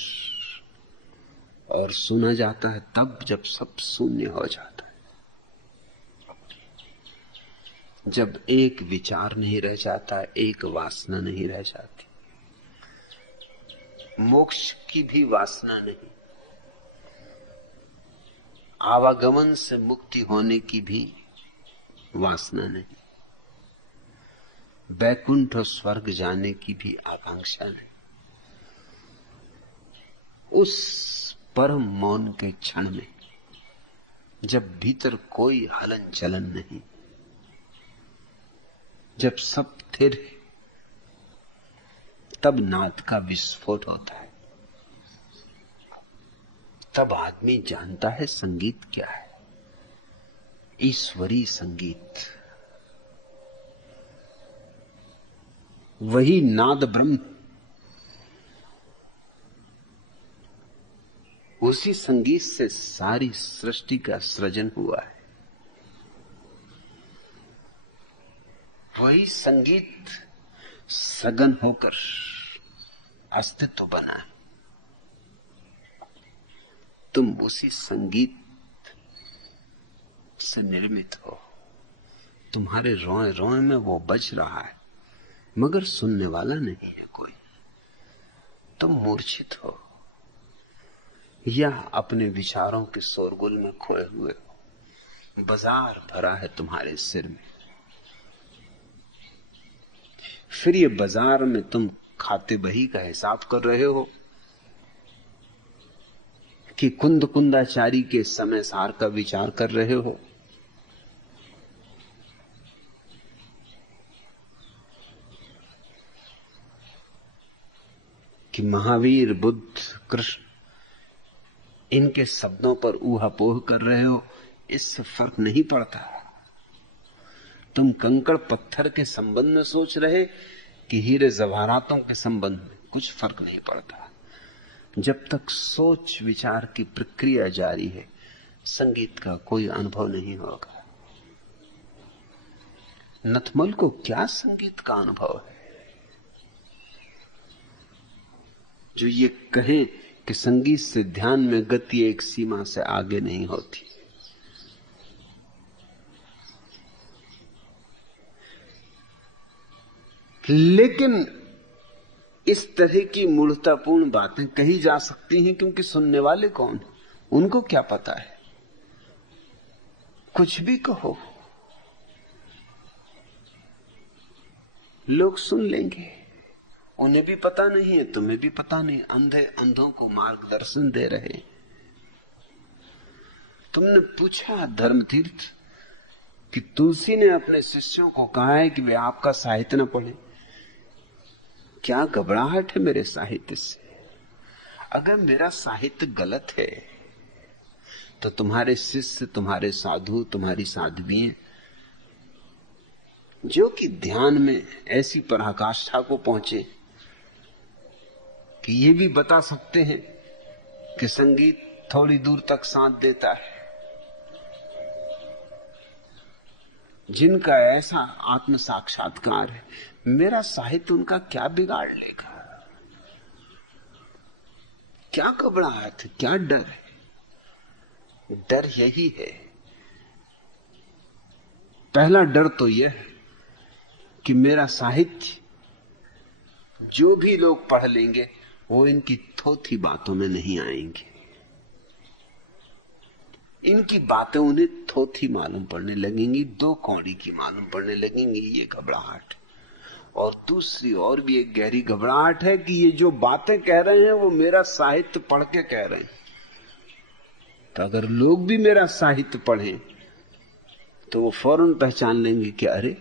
और सुना जाता है तब जब सब शून्य हो जाता है, जब एक विचार नहीं रह जाता, एक वासना नहीं रह जाती, मोक्ष की भी वासना नहीं, आवागमन से मुक्ति होने की भी वासना नहीं, बैकुंठ और स्वर्ग जाने की भी आकांक्षा नहीं। उस परम मौन के क्षण में जब भीतर कोई हलन चलन नहीं, जब सब स्थिर है, तब नाद का विस्फोट होता है। तब आदमी जानता है संगीत क्या है, ईश्वरीय संगीत। वही नाद ब्रह्म, उसी संगीत से सारी सृष्टि का सृजन हुआ है। वही संगीत सघन होकर अस्तित्व बना है। तुम उसी संगीत से निर्मित हो। तुम्हारे रोए रोए में वो बज रहा है, मगर सुनने वाला नहीं है कोई। तुम मूर्छित हो या अपने विचारों के शोरगुल में खोए हुए हो। बाजार भरा है तुम्हारे सिर में। फिर ये बाजार में तुम खाते बही का हिसाब कर रहे हो कि कुंद कुंदाचारी के समय सार का विचार कर रहे हो। कि महावीर, बुद्ध, कृष्ण, इनके शब्दों पर ऊहापोह कर रहे हो। इससे फर्क नहीं पड़ता। तुम कंकड़ पत्थर के संबंध में सोच रहे कि हीरे जवाहरातों के संबंध में, कुछ फर्क नहीं पड़ता। जब तक सोच विचार की प्रक्रिया जारी है, संगीत का कोई अनुभव नहीं होगा। नथमल को क्या संगीत का अनुभव है जो ये कहे कि संगीत से ध्यान में गति एक सीमा से आगे नहीं होती। लेकिन इस तरह की मूर्खतापूर्ण बातें कही जा सकती हैं क्योंकि सुनने वाले कौन, उनको क्या पता है। कुछ भी कहो, लोग सुन लेंगे। उन्हें भी पता नहीं है, तुम्हें भी पता नहीं। अंधे अंधों को मार्गदर्शन दे रहे। तुमने पूछा धर्मतीर्थ कि तुलसी ने अपने शिष्यों को कहा है कि वे आपका साहित्य न पढ़ें। क्या घबराहट है मेरे साहित्य से? अगर मेरा साहित्य गलत है तो तुम्हारे शिष्य, तुम्हारे साधु, तुम्हारी साध्वियां जो कि ध्यान में ऐसी पराकाष्ठा को पहुंचे कि ये भी बता सकते हैं कि संगीत थोड़ी दूर तक साथ देता है, जिनका ऐसा आत्म साक्षात्कार है, मेरा साहित्य उनका क्या बिगाड़ लेगा? क्या घबराहट है, क्या डर है? डर यही है। पहला डर तो यह है कि मेरा साहित्य जो भी लोग पढ़ लेंगे वो इनकी थोथी बातों में नहीं आएंगे। इनकी बातें उन्हें थोथी मालूम पड़ने लगेंगी, दो कौड़ी की मालूम पड़ने लगेंगी। ये घबराहट। और दूसरी और भी एक गहरी घबराहट है कि ये जो बातें कह रहे हैं वो मेरा साहित्य पढ़ के कह रहे हैं। तो अगर लोग भी मेरा साहित्य पढ़ें तो वो फौरन पहचान लेंगे कि अरे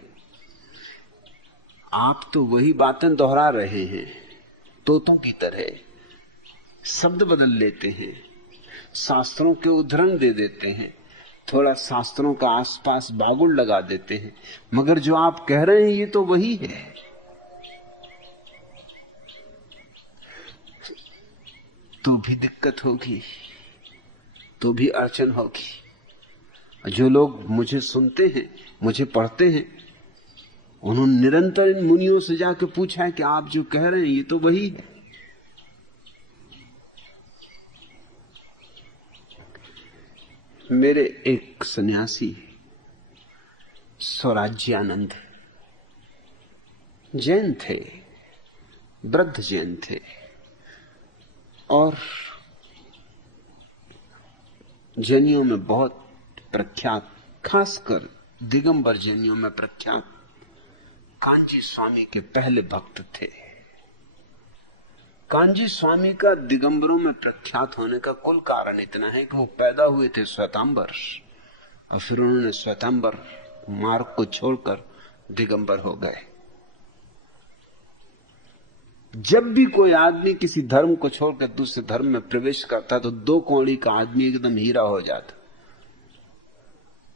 आप तो वही बातें दोहरा रहे हैं, तोतों की तरह शब्द बदल लेते हैं, शास्त्रों के उद्धरण दे देते हैं, थोड़ा शास्त्रों का आसपास बागुड़ लगा देते हैं, मगर जो आप कह रहे हैं ये तो वही है। तो भी दिक्कत होगी, तो भी अड़चन होगी। जो लोग मुझे सुनते हैं, मुझे पढ़ते हैं, उन्होंने निरंतर इन मुनियों से जाकर पूछा है कि आप जो कह रहे हैं ये तो वही है। मेरे एक सन्यासी स्वराज्यानंद जैन थे, वृद्ध जैन थे, और जैनियों में बहुत प्रख्यात, खासकर दिगंबर जैनियों में प्रख्यात कांजी स्वामी के पहले भक्त थे। कांजी स्वामी का दिगंबरों में प्रख्यात होने का कुल कारण इतना है कि वो पैदा हुए थे श्वेतांबर, और फिर उन्होंने श्वेतांबर मार्ग को छोड़कर दिगंबर हो गए। जब भी कोई आदमी किसी धर्म को छोड़कर दूसरे धर्म में प्रवेश करता तो दो कौड़ी का आदमी एकदम हीरा हो जाता,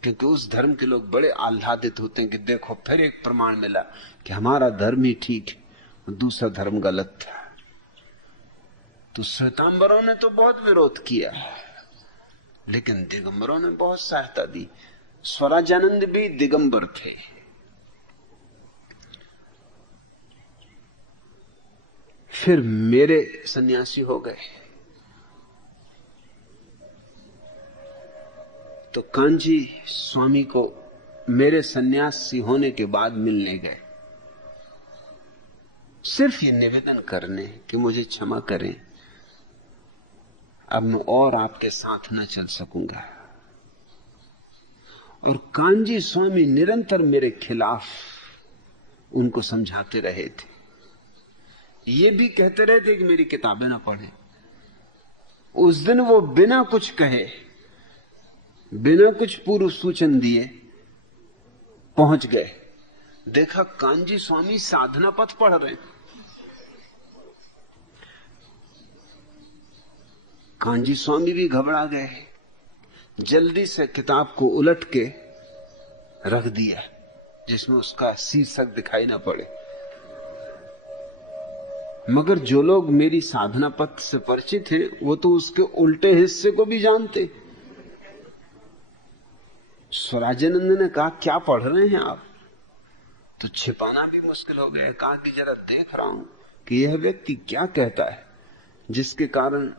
क्योंकि उस धर्म के लोग बड़े आह्लादित होते हैं कि देखो फिर एक प्रमाण मिला कि हमारा धर्म ही ठीक है, दूसरा धर्म गलत था। तो श्वेतांबरों ने तो बहुत विरोध किया, लेकिन दिगंबरों ने बहुत सहायता दी। स्वराजानंद भी दिगंबर थे। फिर मेरे सन्यासी हो गए तो कांजी स्वामी को मेरे सन्यासी होने के बाद मिलने गए, सिर्फ ये निवेदन करने कि मुझे क्षमा करें, अब मैं और आपके साथ न चल सकूंगा। और कांजी स्वामी निरंतर मेरे खिलाफ उनको समझाते रहे थे। ये भी कहते रहे थे कि मेरी किताबें ना पढ़ें। उस दिन वो बिना कुछ कहे, बिना कुछ पूर्व सूचन दिए पहुंच गए। देखा कांजी स्वामी साधना पथ पढ़ रहे हैं। कांजी स्वामी भी घबरा गए, जल्दी से किताब को उलट के रख दिया जिसमें उसका शीर्षक दिखाई ना पड़े। मगर जो लोग मेरी साधना पथ से परिचित हैं वो तो उसके उल्टे हिस्से को भी जानते। स्वराजानंद ने कहा क्या पढ़ रहे हैं आप? तो छिपाना भी मुश्किल हो गया। कहा कि जरा देख रहा हूं कि यह व्यक्ति क्या कहता है जिसके कारण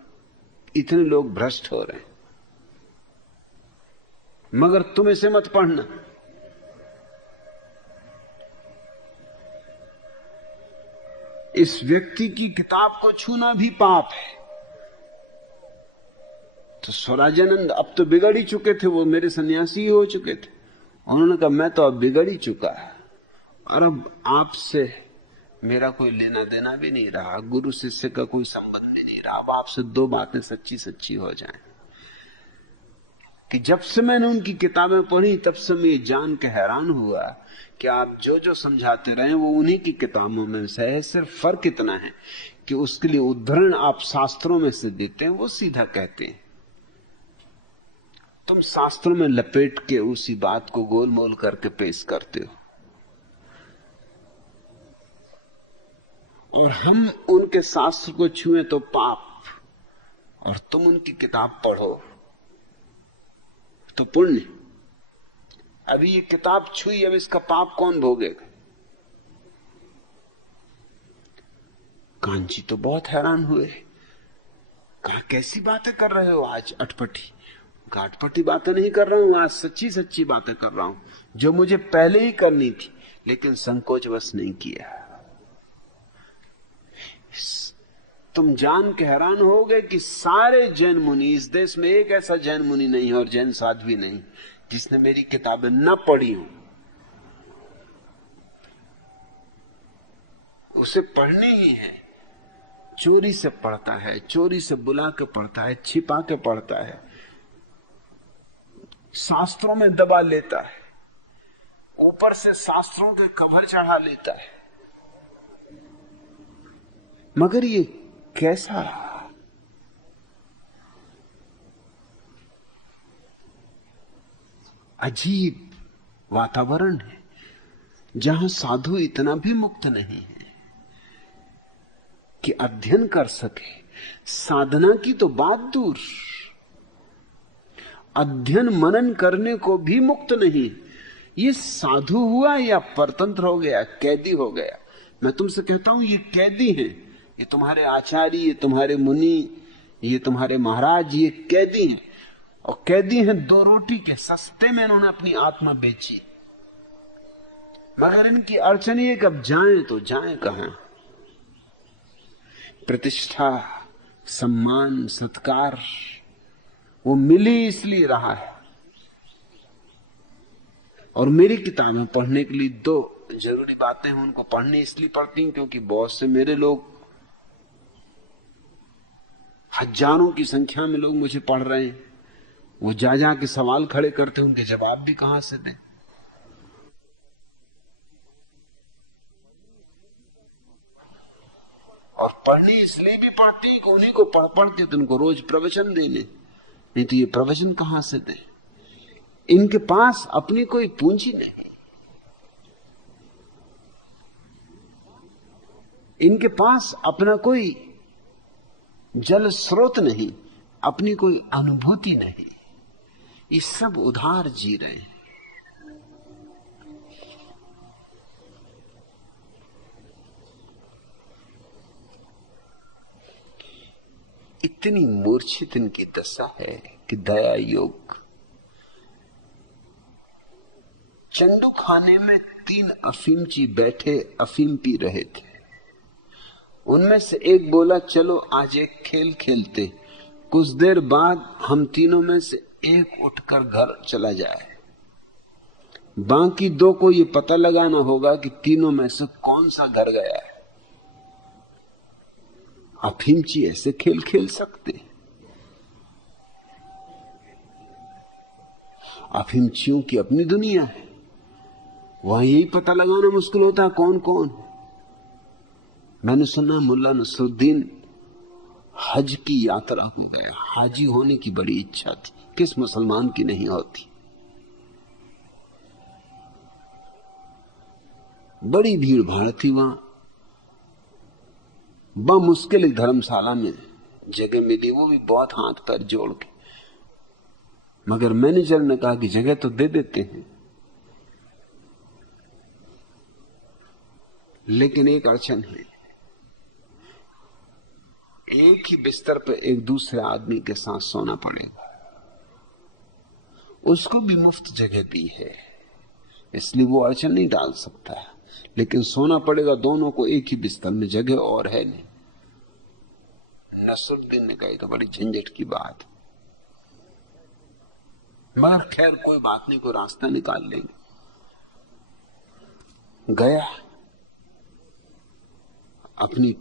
इतने लोग भ्रष्ट हो रहे हैं, मगर तुम इसे मत पढ़ना। इस व्यक्ति की किताब को छूना भी पाप है। तो स्वराजानंद अब तो बिगड़ ही चुके थे, वो मेरे सन्यासी हो चुके थे। उन्होंने कहा मैं तो अब बिगड़ ही चुका है और अब आपसे मेरा कोई लेना देना भी नहीं रहा, गुरु शिष्य का कोई संबंध भी नहीं रहा। अब आपसे दो बातें सच्ची सच्ची हो जाएं कि जब से मैंने उनकी किताबें पढ़ी तब से मैं ये जान के हैरान हुआ कि आप जो जो समझाते रहे वो उन्हीं की किताबों में से है। सिर्फ फर्क इतना है कि उसके लिए उद्धरण आप शास्त्रों में से देते हैं, वो सीधा कहते हैं। तुम शास्त्रों में लपेट के उसी बात को गोल मोल करके पेश करते हो, और हम उनके शास्त्र को छुए तो पाप, और तुम उनकी किताब पढ़ो तो पुण्य। अभी ये किताब छुई, अब इसका पाप कौन भोगेगा? कांची तो बहुत हैरान हुए। कहा कैसी बातें कर रहे हो आज? अटपटी घाटपटी बातें नहीं कर रहा हूं, आज सच्ची सच्ची बातें कर रहा हूं जो मुझे पहले ही करनी थी लेकिन संकोचवश नहीं किया। तुम जान के हैरान हो गए कि सारे जैन मुनि, इस देश में एक ऐसा जैन मुनि नहीं और जैन साध्वी नहीं जिसने मेरी किताबें न पढ़ी हो। उसे पढ़नी ही है। चोरी से पढ़ता है, चोरी से बुला के पढ़ता है, छिपा के पढ़ता है, शास्त्रों में दबा लेता है, ऊपर से शास्त्रों के कवर चढ़ा लेता है। मगर ये कैसा अजीब वातावरण है जहां साधु इतना भी मुक्त नहीं है कि अध्ययन कर सके। साधना की तो बात दूर, अध्ययन मनन करने को भी मुक्त नहीं। ये साधु हुआ या परतंत्र हो गया, कैदी हो गया। मैं तुमसे कहता हूं ये कैदी हैं, ये तुम्हारे आचार्य, ये तुम्हारे मुनि, ये तुम्हारे महाराज, ये कैदी हैं। और कैदी हैं दो रोटी के, सस्ते में इन्होंने अपनी आत्मा बेची। मगर इनकी अड़चन ये कब जाएं तो जाएं कहां? प्रतिष्ठा, सम्मान, सत्कार वो मिली इसलिए रहा है। और मेरी किताबें पढ़ने के लिए दो जरूरी बातें हैं। उनको पढ़ने इसलिए पढ़ती हूं क्योंकि बहुत से मेरे लोग, हजारों की संख्या में लोग मुझे पढ़ रहे हैं। वो जा जा के सवाल खड़े करते हैं, उनके जवाब भी कहां से दें। पढ़नी इसलिए भी पढ़ती कि उन्हीं को पढ़ पढ़ के तुमको रोज प्रवचन देने, नहीं तो ये प्रवचन कहां से दे। इनके पास अपनी कोई पूंजी नहीं, इनके पास अपना कोई जल स्रोत नहीं, अपनी कोई अनुभूति नहीं, ये सब उधार जी रहे हैं। इतनी मूर्छित इनकी दशा है कि दया योग। चंदू खाने में 3 अफीमची बैठे अफीम पी रहे थे। उनमें से एक बोला, चलो आज एक खेल खेलते। कुछ देर बाद हम तीनों में से एक उठकर घर चला जाए। बाकी 2 को ये पता लगाना होगा कि तीनों में से कौन सा घर गया है। अफीमची ऐसे खेल खेल सकते? अफीमचियों की अपनी दुनिया है, वहां यही पता लगाना मुश्किल होता है कौन कौन। मैंने सुना मुल्ला नसरुद्दीन हज की यात्रा को गया। हाजी होने की बड़ी इच्छा थी, किस मुसलमान की नहीं होती। बड़ी भीड़ भाड़ थी वहां, मुश्किल एक धर्मशाला में जगह मिली, वो भी बहुत हाथ पैर जोड़ के। मगर मैनेजर ने कहा कि जगह तो दे देते हैं, लेकिन एक अड़चन है, एक ही बिस्तर पर एक दूसरे आदमी के साथ सोना पड़ेगा। उसको भी मुफ्त जगह दी है, इसलिए वो अड़चन नहीं डाल सकता है, लेकिन सोना पड़ेगा दोनों को एक ही बिस्तर में, जगह और है नहीं। नसरुद्दीन ने कहा तो बड़ी झंझट की बात, मगर खैर कोई बात नहीं, कोई रास्ता निकाल लेंगे। गया, अपनी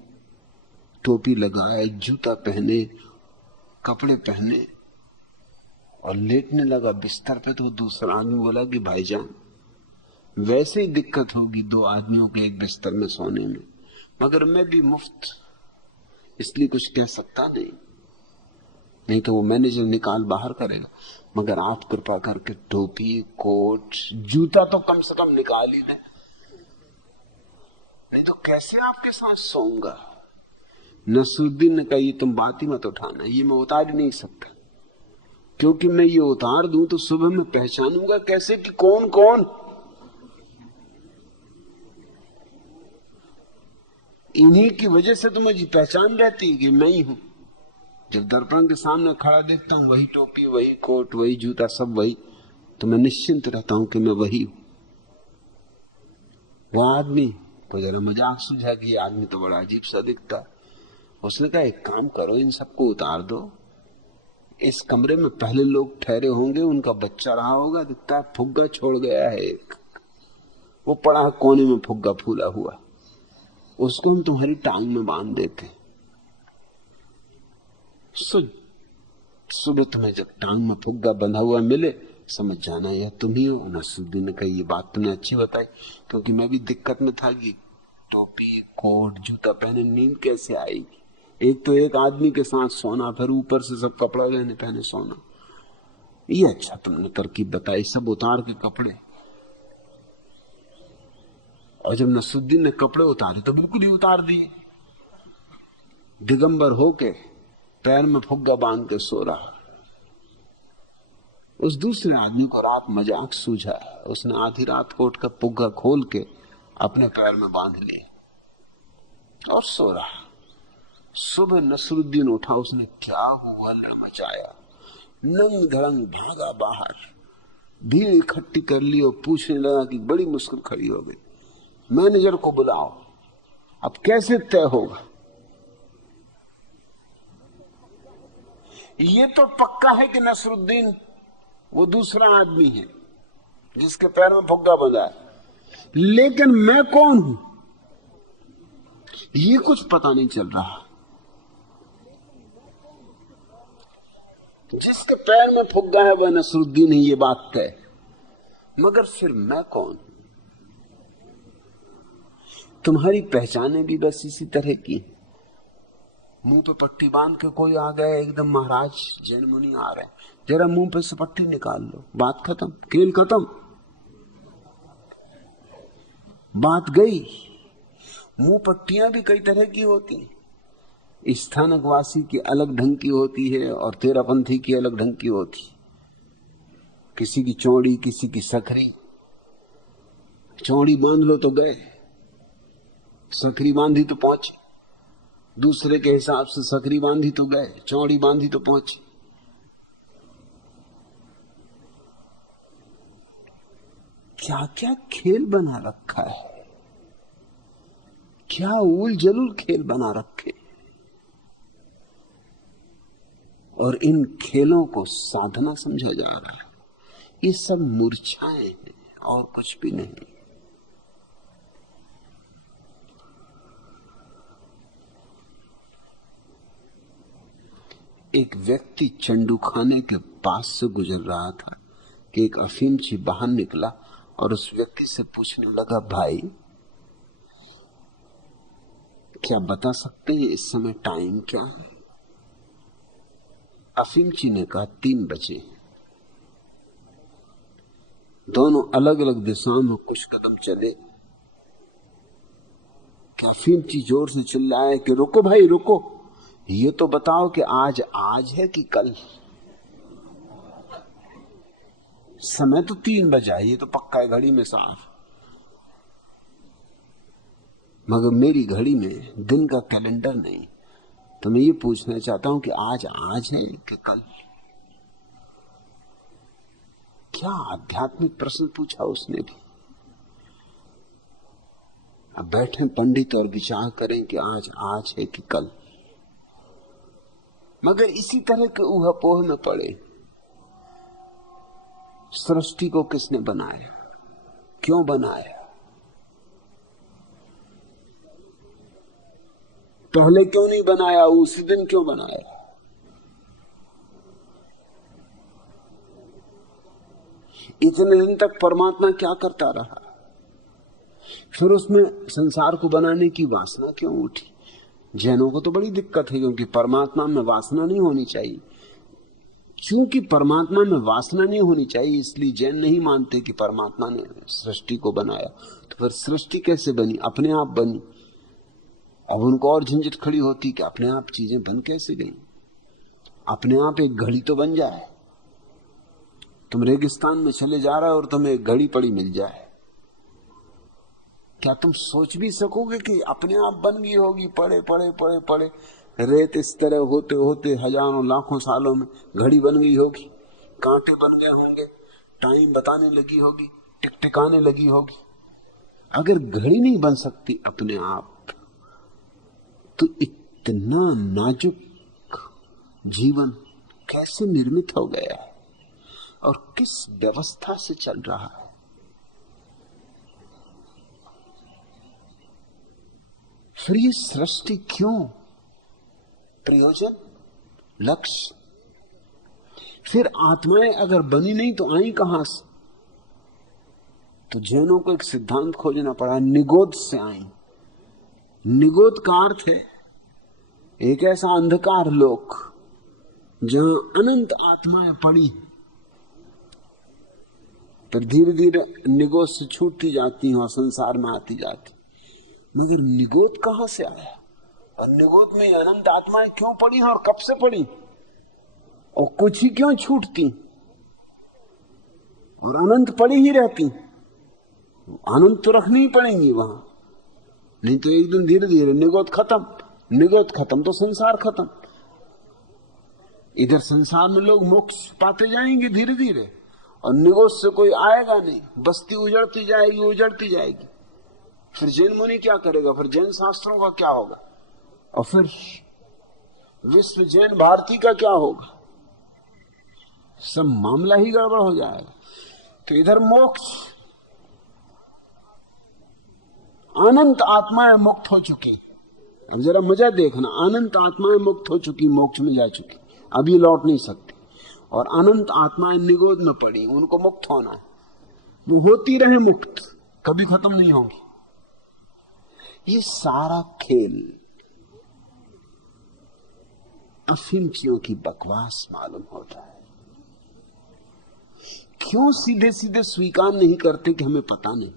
टोपी लगाए, जूता पहने, कपड़े पहने और लेटने लगा बिस्तर पे। तो दूसरा आदमी बोला कि भाईजान वैसे ही दिक्कत होगी 2 आदमियों के एक बिस्तर में सोने में, मगर मैं भी मुफ्त, इसलिए कुछ कह सकता नहीं तो वो मैनेजर निकाल बाहर करेगा। मगर आप कृपा करके टोपी, कोट, जूता तो कम से कम निकाल ही दें, नहीं तो कैसे आपके साथ सोऊंगा। नसरुद्दीन ने कहा, ये तुम बात ही मत उठाना, ये मैं उतार ही नहीं सकता, क्योंकि मैं ये उतार दूं तो सुबह मैं पहचानूंगा कैसे कि कौन कौन। इन्हीं की वजह से तो मुझे पहचान रहती है कि मैं ही हूं। जब दर्पण के सामने खड़ा देखता हूं, वही टोपी, वही कोट, वही जूता, सब वही, तो मैं निश्चिंत रहता हूं कि मैं वही हूं। वो आदमी को जरा मजाक सूझा कि ये आदमी तो बड़ा अजीब सा दिखता। उसने कहा, एक काम करो, इन सबको उतार दो। इस कमरे में पहले लोग ठहरे होंगे, उनका बच्चा रहा होगा, दिखता है फुग्गा छोड़ गया है एक, वो पड़ा है कोने में, फुग्गा फूला हुआ, उसको हम तुम्हारी टांग में बांध देते। सुबह तुम्हें जब टांग में फुग्गा बंधा हुआ मिले, समझ जाना यह तुम ही हो। नसरुद्दीन ने कहा, ये बात तुमने अच्छी बताई, क्योंकि मैं भी दिक्कत में था कि टोपी, कोट, जूता पहने नींद कैसे आएगी। एक तो एक आदमी के साथ सोना, फिर ऊपर से सब कपड़ा लेने पहने सोना। ये अच्छा तुमने तरकीब बताई, सब उतार के कपड़े। और जब नसरुद्दीन ने कपड़े उतारे तो बिल्कुल ही उतार दिए, दिगंबर होके पैर में फुग्गा बांध के सो रहा। उस दूसरे आदमी को रात मजाक सूझा, उसने आधी रात को उठकर फुग्गा खोल के अपने पैर में बांध लिया और सो रहा। सुबह नसरुद्दीन उठा, उसने क्या हुआ मचाया, नंग धड़ंग भागा बाहर, भीड़ इकट्ठी कर ली और पूछने लगा कि बड़ी मुश्किल खड़ी हो गई, मैनेजर को बुलाओ, अब कैसे तय होगा। ये तो पक्का है कि नसरुद्दीन वो दूसरा आदमी है जिसके पैर में फुग्गा बंधा है, लेकिन मैं कौन हूं ये कुछ पता नहीं चल रहा। जिसके पैर में फुग्गा है वह नसरुद्दीन है, ये बात तय, मगर फिर मैं कौन। तुम्हारी पहचानें भी बस इसी तरह की, मुंह पे पट्टी बांध के कोई आ गया, एकदम महाराज जैन मुनि आ रहे हैं, जरा मुंह पे से पट्टी निकाल लो, बात खत्म, खेल खत्म, बात गई। मुंह पट्टियां भी कई तरह की होती, स्थानकवासी की अलग ढंग की होती है और तेरापंथी की अलग ढंग की होती। किसी की चौड़ी, किसी की सकरी। चौड़ी बांध लो तो गए, सकरी बांधी तो पहुंचे, दूसरे के हिसाब से सकरी बांधी तो गए, चौड़ी बांधी तो पहुंचे। क्या क्या खेल बना रखा है, क्या उल जलूल खेल बना रखे। और इन खेलों को साधना समझा जा रहा है। ये सब मूर्छाएं हैं और कुछ भी नहीं। एक व्यक्ति चंडू खाने के पास से गुजर रहा था कि एक अफीमची बाहर निकला और उस व्यक्ति से पूछने लगा, भाई क्या बता सकते हैं इस समय टाइम क्या है? अफीमची ने कहा 3 बजे। दोनों अलग अलग दिशाओं में कुछ कदम चले कि अफीमची जोर से चिल्लाए कि रुको भाई रुको, ये तो बताओ कि आज है कि कल? समय तो 3 बजा है, ये तो पक्का है घड़ी में साफ, मगर मेरी घड़ी में दिन का कैलेंडर नहीं। तो मैं ये पूछना चाहता हूं कि आज है कि कल? क्या आध्यात्मिक प्रश्न पूछा उसने भी। अब बैठे पंडित और विचार करें कि आज है कि कल, मगर इसी तरह के ऊहापोह में पड़े। सृष्टि को किसने बनाया, क्यों बनाया, पहले क्यों नहीं बनाया, उसी दिन क्यों बनाया? इतने दिन तक परमात्मा क्या करता रहा? फिर उसमें संसार को बनाने की वासना क्यों उठी? जैनों को तो बड़ी दिक्कत है, क्योंकि परमात्मा में वासना नहीं होनी चाहिए। क्योंकि परमात्मा में वासना नहीं होनी चाहिए, इसलिए जैन नहीं मानते कि परमात्मा ने सृष्टि को बनाया। तो फिर सृष्टि कैसे बनी? अपने आप बनी। अब उनको और झंझट खड़ी होती कि अपने आप चीजें बन कैसे गई? अपने आप एक घड़ी तो बन जाए। तुम रेगिस्तान में चले जा रहे हो और तुम्हें एक घड़ी पड़ी मिल जाए, क्या तुम सोच भी सकोगे कि अपने आप बन गई होगी? पड़े पड़े पड़े पड़े रेत इस तरह होते होते हजारों लाखों सालों में घड़ी बन गई होगी, कांटे बन गए होंगे, टाइम बताने लगी होगी, टिकटिकाने लगी होगी। अगर घड़ी नहीं बन सकती अपने आप, तो इतना नाजुक जीवन कैसे निर्मित हो गया है और किस व्यवस्था से चल रहा है? फिर ये सृष्टि क्यों? प्रयोजन, लक्ष्य। फिर आत्माएं अगर बनी नहीं तो आई कहां से? तो जैनों को एक सिद्धांत खोजना पड़ा, निगोद से आई। निगोद का अर्थ है एक ऐसा अंधकार लोक जहां अनंत आत्माएं पड़ी, फिर धीरे धीरे निगोद से छूटती जाती हैं और संसार में आती जाती। मगर निगोद कहां से आया? और निगोद में अनंत आत्माएं क्यों पड़ी हैं और कब से पड़ी, और कुछ ही क्यों छूटती और अनंत पड़ी ही रहती? अनंत तो रखनी ही पड़ेंगी वहां, नहीं तो एक दिन धीरे धीरे निगोद खत्म तो संसार खत्म। इधर संसार में लोग मोक्ष पाते जाएंगे धीरे धीरे और निगोद से कोई आएगा नहीं, बस्ती उजड़ती जाएगी। फिर जैन मुनि क्या करेगा? फिर जैन शास्त्रों का क्या होगा? और फिर विश्व जैन भारती का क्या होगा? सब मामला ही गड़बड़ हो जाएगा। तो इधर मोक्ष, अनंत आत्माएं मुक्त हो चुकी। अब जरा मजा देखना, अनंत आत्माएं मुक्त हो चुकी, मोक्ष में जा चुकी, अब ये लौट नहीं सकती। और अनंत आत्माएं निगोद में पड़ी, उनको मुक्त होना है। वो होती रहे मुक्त, कभी खत्म नहीं होंगी। ये सारा खेल अफीमचियों की बकवास मालूम होता है। क्यों सीधे सीधे स्वीकार नहीं करते कि हमें पता नहीं?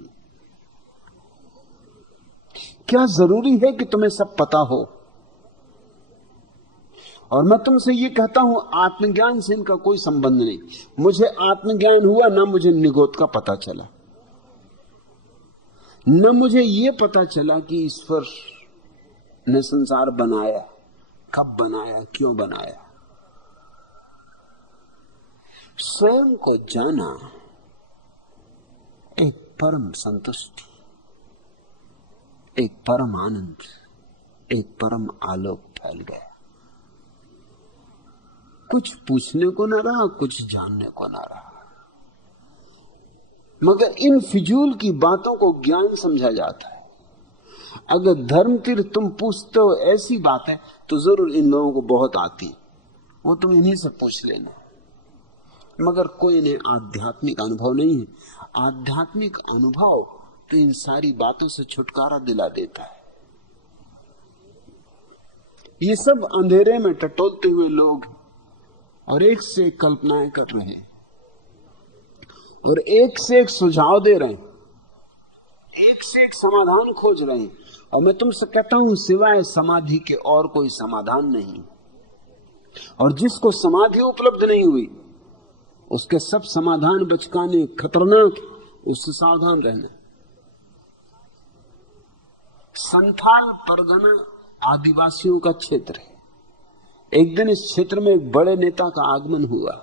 क्या जरूरी है कि तुम्हें सब पता हो? और मैं तुमसे ये कहता हूं, आत्मज्ञान से इनका कोई संबंध नहीं। मुझे आत्मज्ञान हुआ ना, मुझे निगोद का पता चला, न मुझे ये पता चला कि ईश्वर ने संसार बनाया, कब बनाया, क्यों बनाया। स्वयं को जाना एक परम संतुष्टि, एक परम आनंद, एक परम आलोक फैल गया। कुछ पूछने को ना रहा, कुछ जानने को ना रहा। मगर इन फिजूल की बातों को ज्ञान समझा जाता है। अगर धर्म तीर्थ तुम पूछते हो ऐसी बात है तो जरूर इन लोगों को बहुत आती, वो तुम इन्हीं से पूछ लेना। मगर कोई इन्हें आध्यात्मिक अनुभव नहीं है। आध्यात्मिक अनुभव तो इन सारी बातों से छुटकारा दिला देता है। ये सब अंधेरे में टटोलते हुए लोग और एक से एक कल्पनाएं कर रहे हैं और एक से एक सुझाव दे रहे हैं, एक से एक समाधान खोज रहे हैं। और मैं तुमसे कहता हूं, सिवाय समाधि के और कोई समाधान नहीं। और जिसको समाधि उपलब्ध नहीं हुई, उसके सब समाधान बचकाने खतरनाक, उससे सावधान रहना। संथाल परगना आदिवासियों का क्षेत्र है। एक दिन इस क्षेत्र में एक बड़े नेता का आगमन हुआ।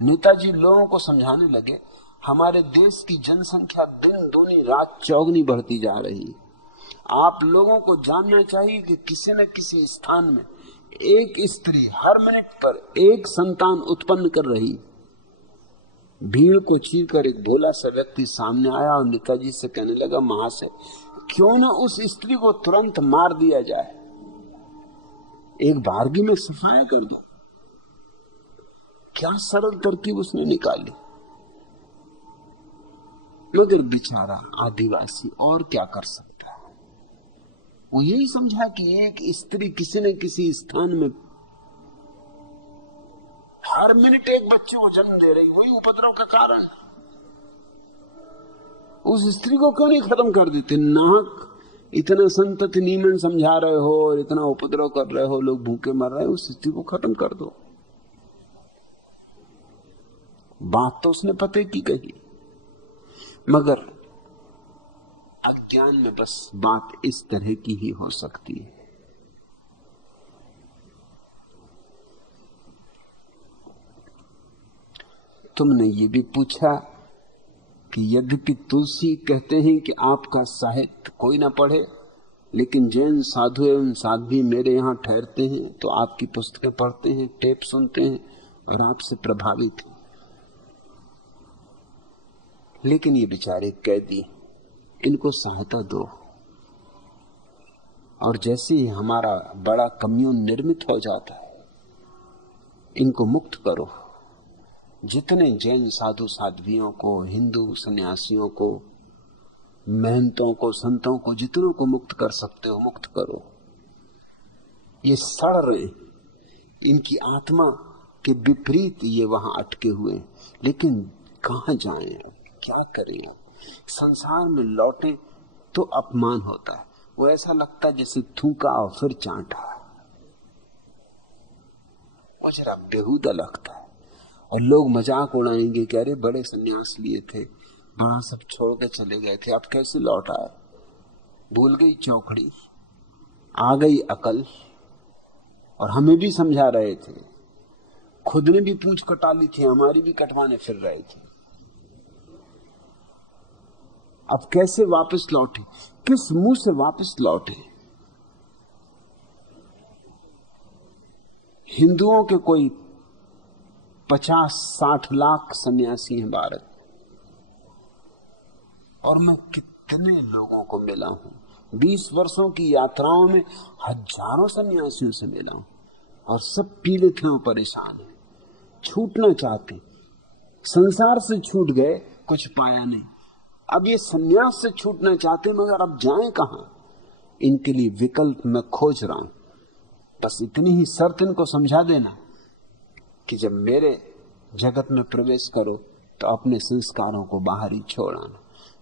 नेताजी लोगों को समझाने लगे, हमारे देश की जनसंख्या दिन दूनी रात चौगुनी बढ़ती जा रही है। आप लोगों को जानना चाहिए कि किसी न किसी स्थान में एक स्त्री हर मिनट पर एक संतान उत्पन्न कर रही। भीड़ को चीरकर एक भोला सा व्यक्ति सामने आया और नेताजी से कहने लगा, महाशय, क्यों ना उस स्त्री को तुरंत मार दिया जाए, एक बारगी में सफाया कर दो। क्या सरल तरकीब उसने निकाली। मगर बेचारा आदिवासी और क्या कर सकता है। वो यही समझा कि एक स्त्री किसी न किसी स्थान में हर मिनट एक बच्चे को जन्म दे रही, वही उपद्रव का कारण। उस स्त्री को क्यों नहीं खत्म कर देते? नाहक इतना संतति नीमन समझा रहे हो और इतना उपद्रव कर रहे हो, लोग भूखे मर रहे हो, उस स्त्री को खत्म कर दो। बात तो उसने पते की कही, मगर अज्ञान में बस बात इस तरह की ही हो सकती है। तुमने ये भी पूछा कि यद्यपि तुलसी कहते हैं कि आपका साहित्य कोई ना पढ़े, लेकिन जैन साधु एवं साध्वी मेरे यहाँ ठहरते हैं तो आपकी पुस्तकें पढ़ते हैं, टेप सुनते हैं और आपसे प्रभावित हैं। लेकिन ये बेचारे कैदी, इनको सहायता दो। और जैसे ही हमारा बड़ा कम्यून निर्मित हो जाता है, इनको मुक्त करो। जितने जैन साधु साध्वियों को, हिंदू सन्यासियों को, महंतों को, संतों को, जितनों को मुक्त कर सकते हो मुक्त करो। ये सड़ रहे, इनकी आत्मा के विपरीत ये वहां अटके हुए, लेकिन कहां जाएं, क्या करें? संसार में लौटे तो अपमान होता है। वो ऐसा लगता है जैसे थूका और फिर चांटा, वो जरा बेहुदा लगता है। और लोग मजाक उड़ाएंगे कि अरे बड़े सन्यास लिए थे, बड़ा सब छोड़ के चले गए थे, अब कैसे लौट आए? भूल गई चौकड़ी, आ गई अकल। और हमें भी समझा रहे थे, खुद ने भी पूंछ कटा ली थी, हमारी भी कटवाने फिर रहे थे। अब कैसे वापस लौटे? किस मुंह से वापस लौटे? हिंदुओं के कोई 50-60 लाख सन्यासी हैं भारत, और मैं कितने लोगों को मिला हूं। 20 वर्षों की यात्राओं में हजारों सन्यासियों से मिला हूं, और सब पीड़ित हैं और परेशान हैं, छूटना चाहते, संसार से छूट गए, कुछ पाया नहीं। अब ये सन्यास से छूटना चाहते, मगर अब जाएं कहां? इनके लिए विकल्प मैं खोज रहा हूं। बस इतनी ही शर्त इनको समझा देना कि जब मेरे जगत में प्रवेश करो तो अपने संस्कारों को बाहर ही छोड़ आना।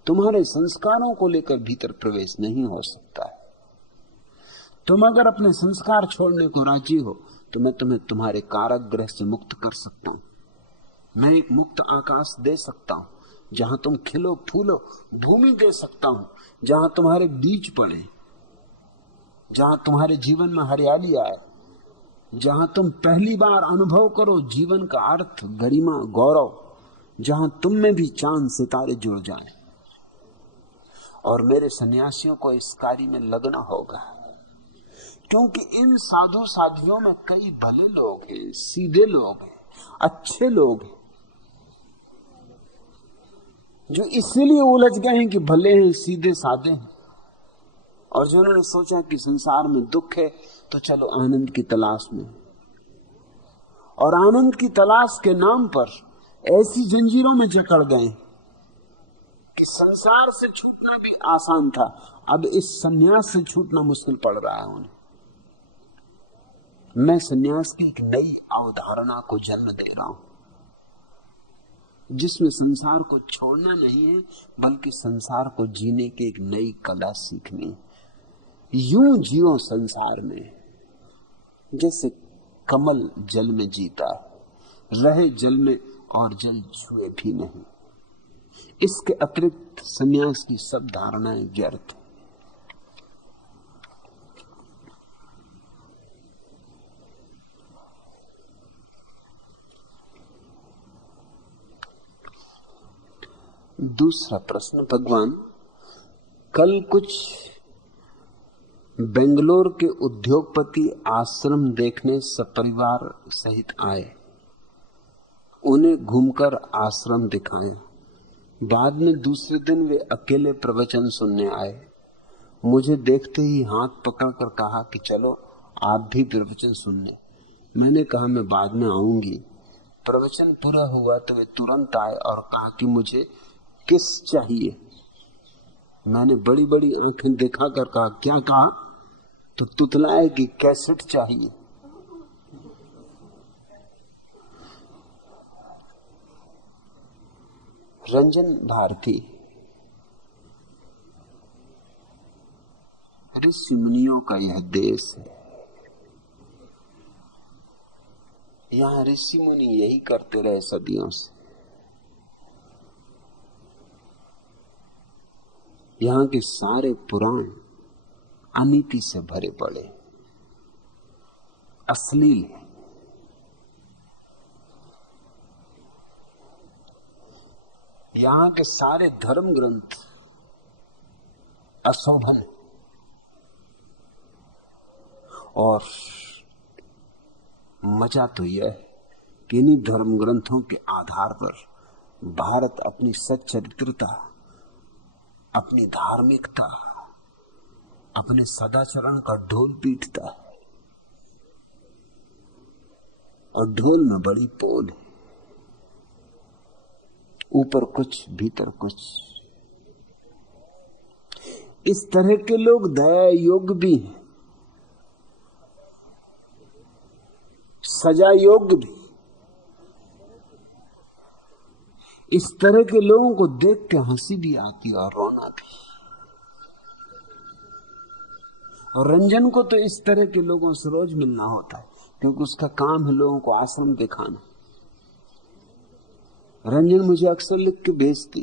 तुम्हारे संस्कारों को लेकर भीतर प्रवेश नहीं हो सकता है। तुम अगर अपने संस्कार छोड़ने को राजी हो तो मैं तुम्हें तुम्हारे कारागृह से मुक्त कर सकता हूं। मैं एक मुक्त आकाश दे सकता हूं जहां तुम खिलो फूलो, भूमि दे सकता हूं जहां तुम्हारे बीज पड़े, जहां तुम्हारे जीवन में हरियाली आए, जहां तुम पहली बार अनुभव करो जीवन का अर्थ, गरिमा, गौरव, जहां तुम में भी चांद सितारे जुड़ जाए। और मेरे सन्यासियों को इस कार्य में लगना होगा, क्योंकि इन साधु साधियों में कई भले लोग हैं, सीधे लोग हैं, अच्छे लोग हैं, जो इसीलिए उलझ गए हैं कि भले हैं, सीधे साधे हैं, और जिन्होंने सोचा कि संसार में दुख है तो चलो आनंद की तलाश में, और आनंद की तलाश के नाम पर ऐसी जंजीरों में जकड़ गए कि संसार से छूटना भी आसान था, अब इस सन्यास से छूटना मुश्किल पड़ रहा है उन्हें। मैं सन्यास की एक नई अवधारणा को जन्म दे रहा हूं, जिसमें संसार को छोड़ना नहीं है बल्कि संसार को जीने की एक नई कला सीखनी है। यूं जियो संसार में जैसे कमल जल में जीता, रहे जल में और जल छुए भी नहीं। इसके अतिरिक्त सन्यास की सब धारणाएं व्यर्थ है। दूसरा प्रश्न, भगवान, कल कुछ बेंगलोर के उद्योगपति आश्रम देखने सपरिवार सहित आए। उन्हें घूमकर आश्रम दिखाएं। बाद में दूसरे दिन वे अकेले प्रवचन सुनने आए। मुझे देखते ही हाथ पकड़कर कहा कि चलो आप भी प्रवचन सुनने। मैंने कहा मैं बाद में आऊंगी। प्रवचन पूरा हुआ तो वे तुरंत आए और कहा कि मुझे किस चाहिए। मैंने बड़ी बड़ी आंखें दिखा कर कहा क्या कहा? तो तुतलाए कि कैसेट चाहिए। रंजन भारती ऋषि मुनियों का यह देश है। यहां ऋषि मुनि यही करते रहे सदियों से। यहां के सारे पुराण अनीति से भरे पड़े, अश्लील है। यहां के सारे धर्म ग्रंथ अशोभन है। और मजा तो यह है कि इन्हीं धर्म ग्रंथों के आधार पर भारत अपनी सच्चरित्रता, अपनी धार्मिकता, अपने सदाचरण का ढोल पीटता है। और ढोल में बड़ी पोल है, ऊपर कुछ भीतर कुछ। इस तरह के लोग दया योग्य भी हैं, सजा योग्य भी। इस तरह के लोगों को देख के हंसी भी आती और रोना भी। और रंजन को तो इस तरह के लोगों से रोज मिलना होता है, क्योंकि उसका काम है लोगों को आश्रम दिखाना। रंजन मुझे अक्सर लिख के भेजती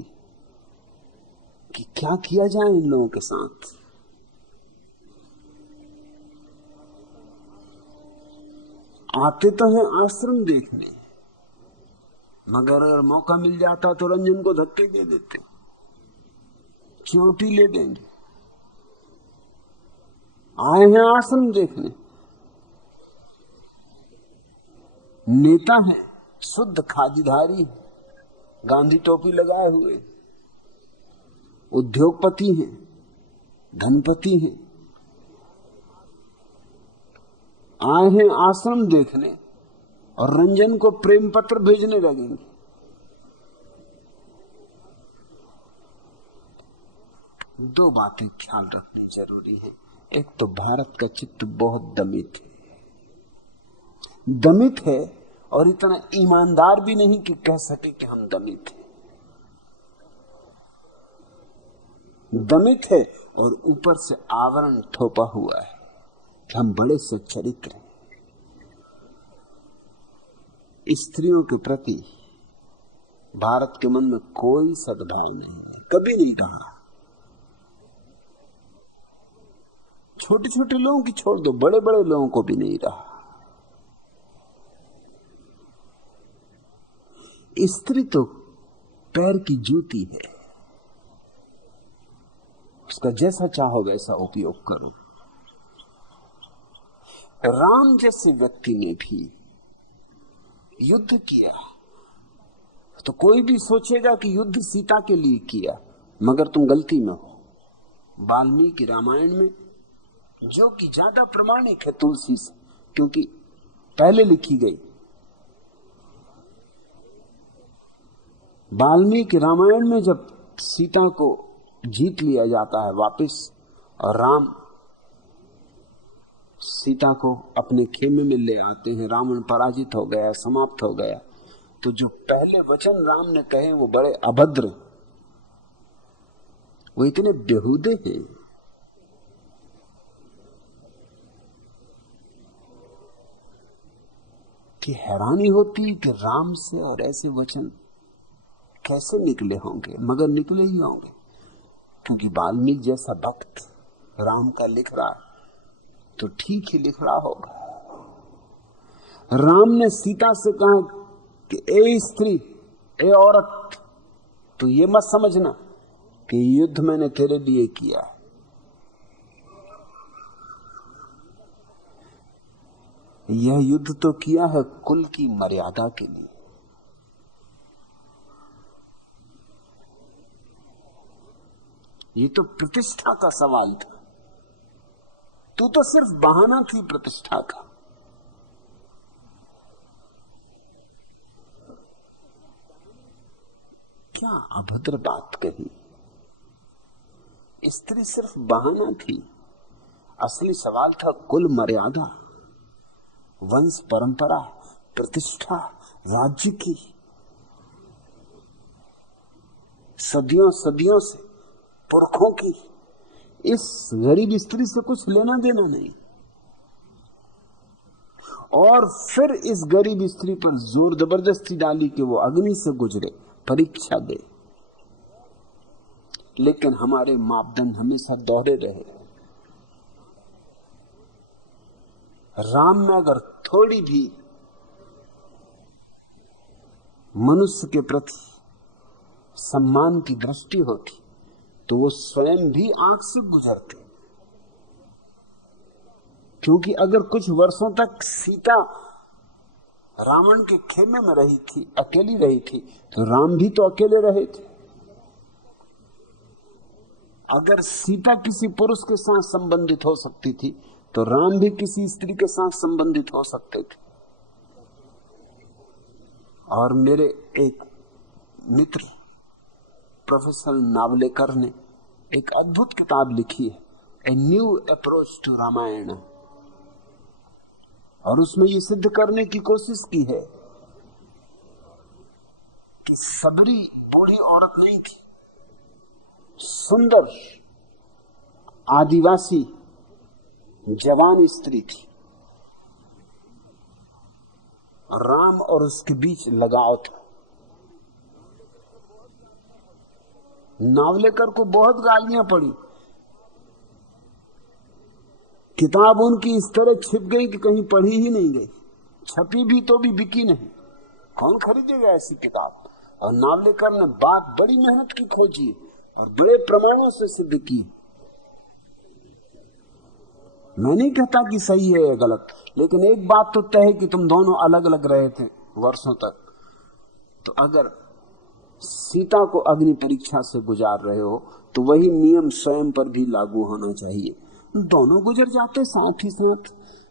कि क्या किया जाए इन लोगों के साथ। आते तो हैं आश्रम देखने, मगर अगर मौका मिल जाता तो रंजन को धक्के दे देते, चोटी ले देंगे। आए हैं आश्रम देखने, नेता है, शुद्ध खादीधारी, गांधी टोपी लगाए हुए, उद्योगपति हैं, धनपति हैं, आए हैं आश्रम देखने और रंजन को प्रेम पत्र भेजने लगेंगे। दो बातें ख्याल रखनी जरूरी है। एक तो भारत का चित्त बहुत दमित है, दमित है और इतना ईमानदार भी नहीं कि कह सके कि हम दमित हैं। दमित है और ऊपर से आवरण थोपा हुआ है कि हम बड़े सच्चरित्र हैं। स्त्रियों के प्रति भारत के मन में कोई सद्भाव नहीं है, कभी नहीं रहा। छोटे छोटे लोगों की छोड़ दो, बड़े बड़े लोगों को भी नहीं रहा। स्त्री तो पैर की जूती है, उसका जैसा चाहो वैसा उपयोग करो। राम जैसे व्यक्ति ने भी युद्ध किया, तो कोई भी सोचेगा कि युद्ध सीता के लिए किया, मगर तुम गलती में हो। वाल्मीकि रामायण में, जो कि ज्यादा प्रमाणिक है तुलसी से क्योंकि पहले लिखी गई, वाल्मीकि रामायण में जब सीता को जीत लिया जाता है वापस और राम सीता को अपने खेमे में ले आते हैं, रावण पराजित हो गया, समाप्त हो गया, तो जो पहले वचन राम ने कहे वो बड़े अभद्र, वो इतने बेहुदे हैं कि हैरानी होती कि राम से और ऐसे वचन कैसे निकले होंगे, मगर निकले ही होंगे क्योंकि वाल्मीकि जैसा भक्त राम का लिख रहा है तो ठीक ही लिख रहा होगा। राम ने सीता से कहा कि ए स्त्री, ए औरत, तो ये मत समझना कि युद्ध मैंने तेरे लिए किया है। यह युद्ध तो किया है कुल की मर्यादा के लिए। ये तो प्रतिष्ठा का सवाल था, तू तो सिर्फ बहाना थी प्रतिष्ठा का। क्या अभद्र बात कही। स्त्री सिर्फ बहाना थी, असली सवाल था कुल मर्यादा, वंश परंपरा, प्रतिष्ठा, राज्य की। सदियों सदियों से पुरखों की इस गरीब स्त्री से कुछ लेना देना नहीं। और फिर इस गरीब स्त्री पर जोर जबरदस्ती डाली कि वो अग्नि से गुजरे, परीक्षा दे। लेकिन हमारे मापदंड हमेशा दोहरे रहे। राम में अगर थोड़ी भी मनुष्य के प्रति सम्मान की दृष्टि होती तो वो स्वयं भी आंख से गुजरते। क्योंकि अगर कुछ वर्षों तक सीता रावण के खेमे में रही थी, अकेली रही थी, तो राम भी तो अकेले रहे थे। अगर सीता किसी पुरुष के साथ संबंधित हो सकती थी तो राम भी किसी स्त्री के साथ संबंधित हो सकते थे। और मेरे एक मित्र प्रोफेसर नावलेकर ने एक अद्भुत किताब लिखी है, a new approach to Ramayana, और उसमें यह सिद्ध करने की कोशिश की है कि सबरी बूढ़ी औरत नहीं थी, सुंदर आदिवासी जवान स्त्री थी। राम और उसके बीच लगाव था। नावलेकर को बहुत गालियां पड़ी, किताब उनकी इस तरह छिप गई कि कहीं पढ़ी ही नहीं गई, छपी भी तो भी बिकी नहीं, कौन खरीदेगा ऐसी किताब। और नावलेकर ने बात बड़ी मेहनत की खोजी और बड़े प्रमाणों से सिद्ध की। मैं नहीं कहता कि सही है या गलत, लेकिन एक बात तो तय है कि तुम दोनों अलग अलग रहे थे वर्षों तक। तो अगर सीता को अग्नि परीक्षा से गुजार रहे हो तो वही नियम स्वयं पर भी लागू होना चाहिए। दोनों गुजर जाते साथ ही साथ,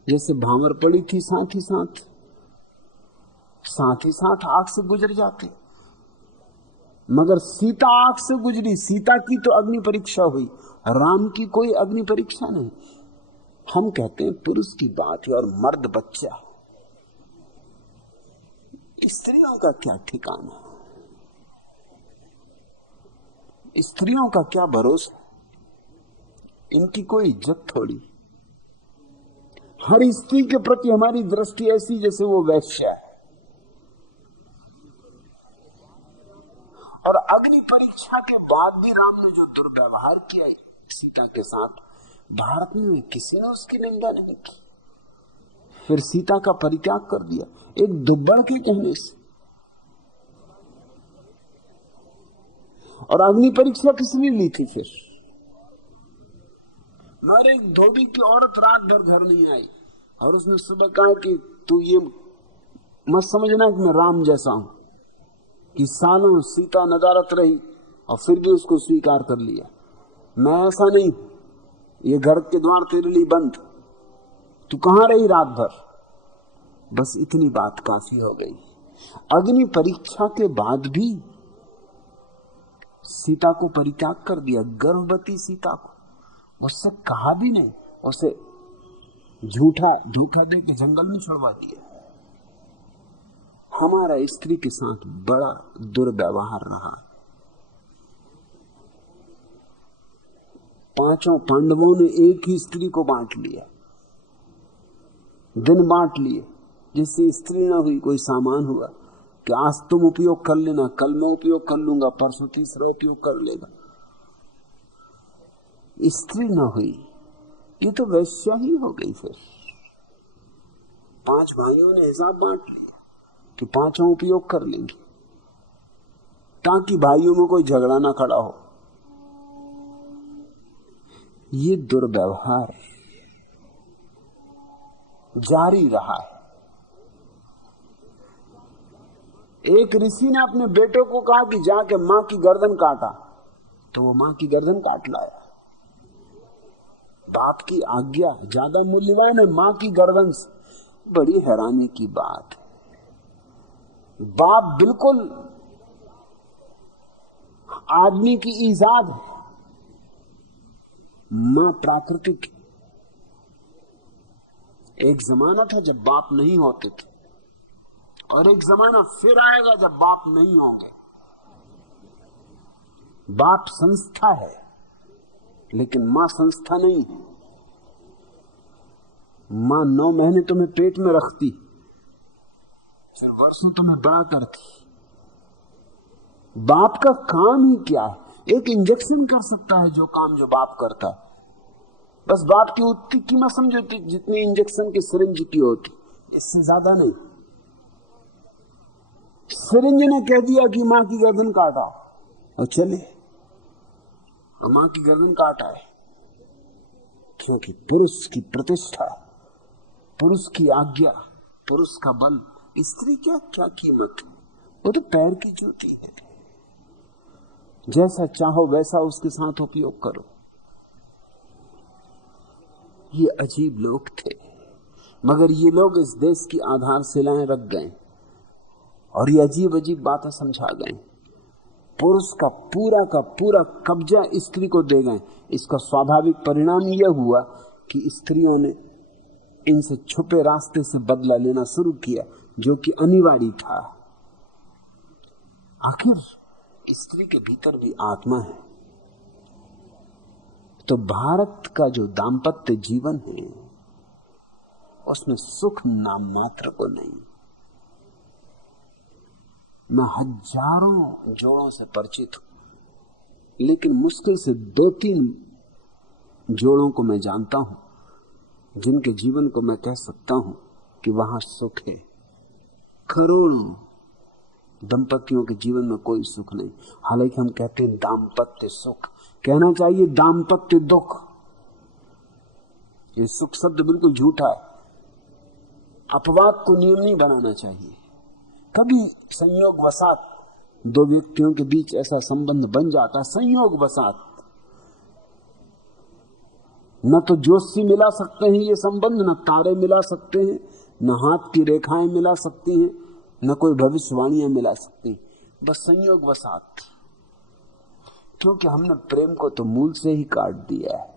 जैसे भांवर पड़ी थी साथ ही साथ आग से गुजर जाते। मगर सीता आग से गुजरी, सीता की तो अग्नि परीक्षा हुई, राम की कोई अग्नि परीक्षा नहीं। हम कहते हैं पुरुष की बात है और मर्द बच्चा, स्त्रियों का क्या ठिकाना, स्त्रियों का क्या भरोसा, इनकी कोई इज्जत थोड़ी। हर स्त्री के प्रति हमारी दृष्टि ऐसी जैसे वो वैश्या है। और अग्नि परीक्षा के बाद भी राम ने जो दुर्व्यवहार किया सीता के साथ, भारत में किसी ने उसकी निंदा नहीं की। फिर सीता का परित्याग कर दिया एक दुब्बड़ के कहने से। और अग्नि परीक्षा किसने ली थी फिर? मगर एक धोबी की औरत रात भर घर नहीं आई और उसने सुबह कहा कि तू ये मत समझना कि मैं राम जैसा हूं, कि सालों सीता नदारत रही और फिर भी उसको स्वीकार कर लिया। मैं ऐसा नहीं, ये घर के द्वार तेरे लिए बंद, तू कहां रही रात भर? बस इतनी बात काफी हो गई। अग्नि परीक्षा के बाद भी सीता को परित्याग कर दिया, गर्भवती सीता को। उससे कहा भी नहीं, उसे झूठा धोखा दे के जंगल में छुड़वा दिया। हमारा स्त्री के साथ बड़ा दुर्व्यवहार रहा। पांचों पांडवों ने एक ही स्त्री को बांट लिया, दिन बांट लिए, जिससे स्त्री ना हुई कोई सामान हुआ कि आज तुम उपयोग कर लेना, कल मैं उपयोग कर लूंगा, परसों तीसरा उपयोग कर लेगा। स्त्री ना हुई, ये तो वैश्या ही हो गई। फिर 5 भाइयों ने हिसाब बांट लिया कि पांचों उपयोग कर लेंगे, ताकि भाइयों में कोई झगड़ा ना खड़ा हो। ये दुर्व्यवहार जारी रहा है। एक ऋषि ने अपने बेटे को कहा कि जाके मां की गर्दन काटा, तो वो मां की गर्दन काट लाया। बाप की आज्ञा ज्यादा मूल्यवान है मां की गर्दन से। बड़ी हैरानी की बात है, बाप बिल्कुल आदमी की ईजाद है, मां प्राकृतिक। एक जमाना था जब बाप नहीं होते थे, और एक जमाना फिर आएगा जब बाप नहीं होंगे। बाप संस्था है, लेकिन मां संस्था नहीं है। मां 9 महीने तुम्हें पेट में रखती, फिर वर्षों तुम्हें बड़ा करती। बाप का काम ही क्या है? एक इंजेक्शन कर सकता है जो काम जो बाप करता है। बस बाप की उतनी कीमत समझो जितनी इंजेक्शन की सिरिंज की होती, इससे ज्यादा नहीं। सिरिंज ने कह दिया कि मां की गर्दन काटा और चले, मां की गर्दन काटा है, क्योंकि पुरुष की प्रतिष्ठा, पुरुष की आज्ञा, पुरुष का बल। स्त्री क्या क्या कीमत है? वो तो पैर की जूती है। जैसा चाहो वैसा उसके साथ उपयोग करो। ये अजीब लोग थे, मगर ये लोग इस देश की आधारशिलाएं रख गए और ये अजीब अजीब बातें समझा गए। पुरुष का पूरा कब्जा स्त्री को दे गए। इसका स्वाभाविक परिणाम यह हुआ कि स्त्रियों ने इनसे छुपे रास्ते से बदला लेना शुरू किया, जो कि अनिवार्य था। आखिर स्त्री के भीतर भी आत्मा है। तो भारत का जो दाम्पत्य जीवन है, उसमें सुख नाम मात्र को नहीं। मैं हजारों जोड़ों से परिचित हूं, लेकिन मुश्किल से 2-3 जोड़ों को मैं जानता हूं जिनके जीवन को मैं कह सकता हूं कि वहां सुख है। करोड़ों दंपतियों के जीवन में कोई सुख नहीं। हालांकि हम कहते हैं दाम्पत्य सुख, कहना चाहिए दाम्पत्य दुख। ये सुख शब्द बिल्कुल झूठा है। अपवाद को नियम नहीं बनाना चाहिए। कभी संयोग वसात 2 व्यक्तियों के बीच ऐसा संबंध बन जाता है, संयोग वसात। न तो ज्योतिषी मिला सकते हैं ये संबंध, न तारे मिला सकते हैं, न हाथ की रेखाएं मिला सकती हैं, न कोई भविष्यवाणियां मिला सकती, बस संयोग वसात। क्योंकि हमने प्रेम को तो मूल से ही काट दिया है।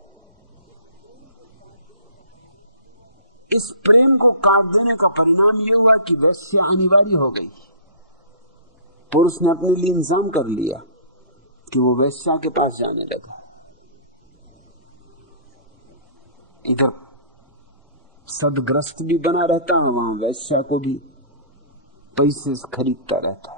इस प्रेम को काट देने का परिणाम यह हुआ कि वैश्या अनिवार्य हो गई। पुरुष ने अपने लिए इंतजाम कर लिया कि वो वैश्या के पास जाने लगा। इधर सदग्रस्त भी बना रहता है, वहां वैश्या को भी पैसे से खरीदता रहता है।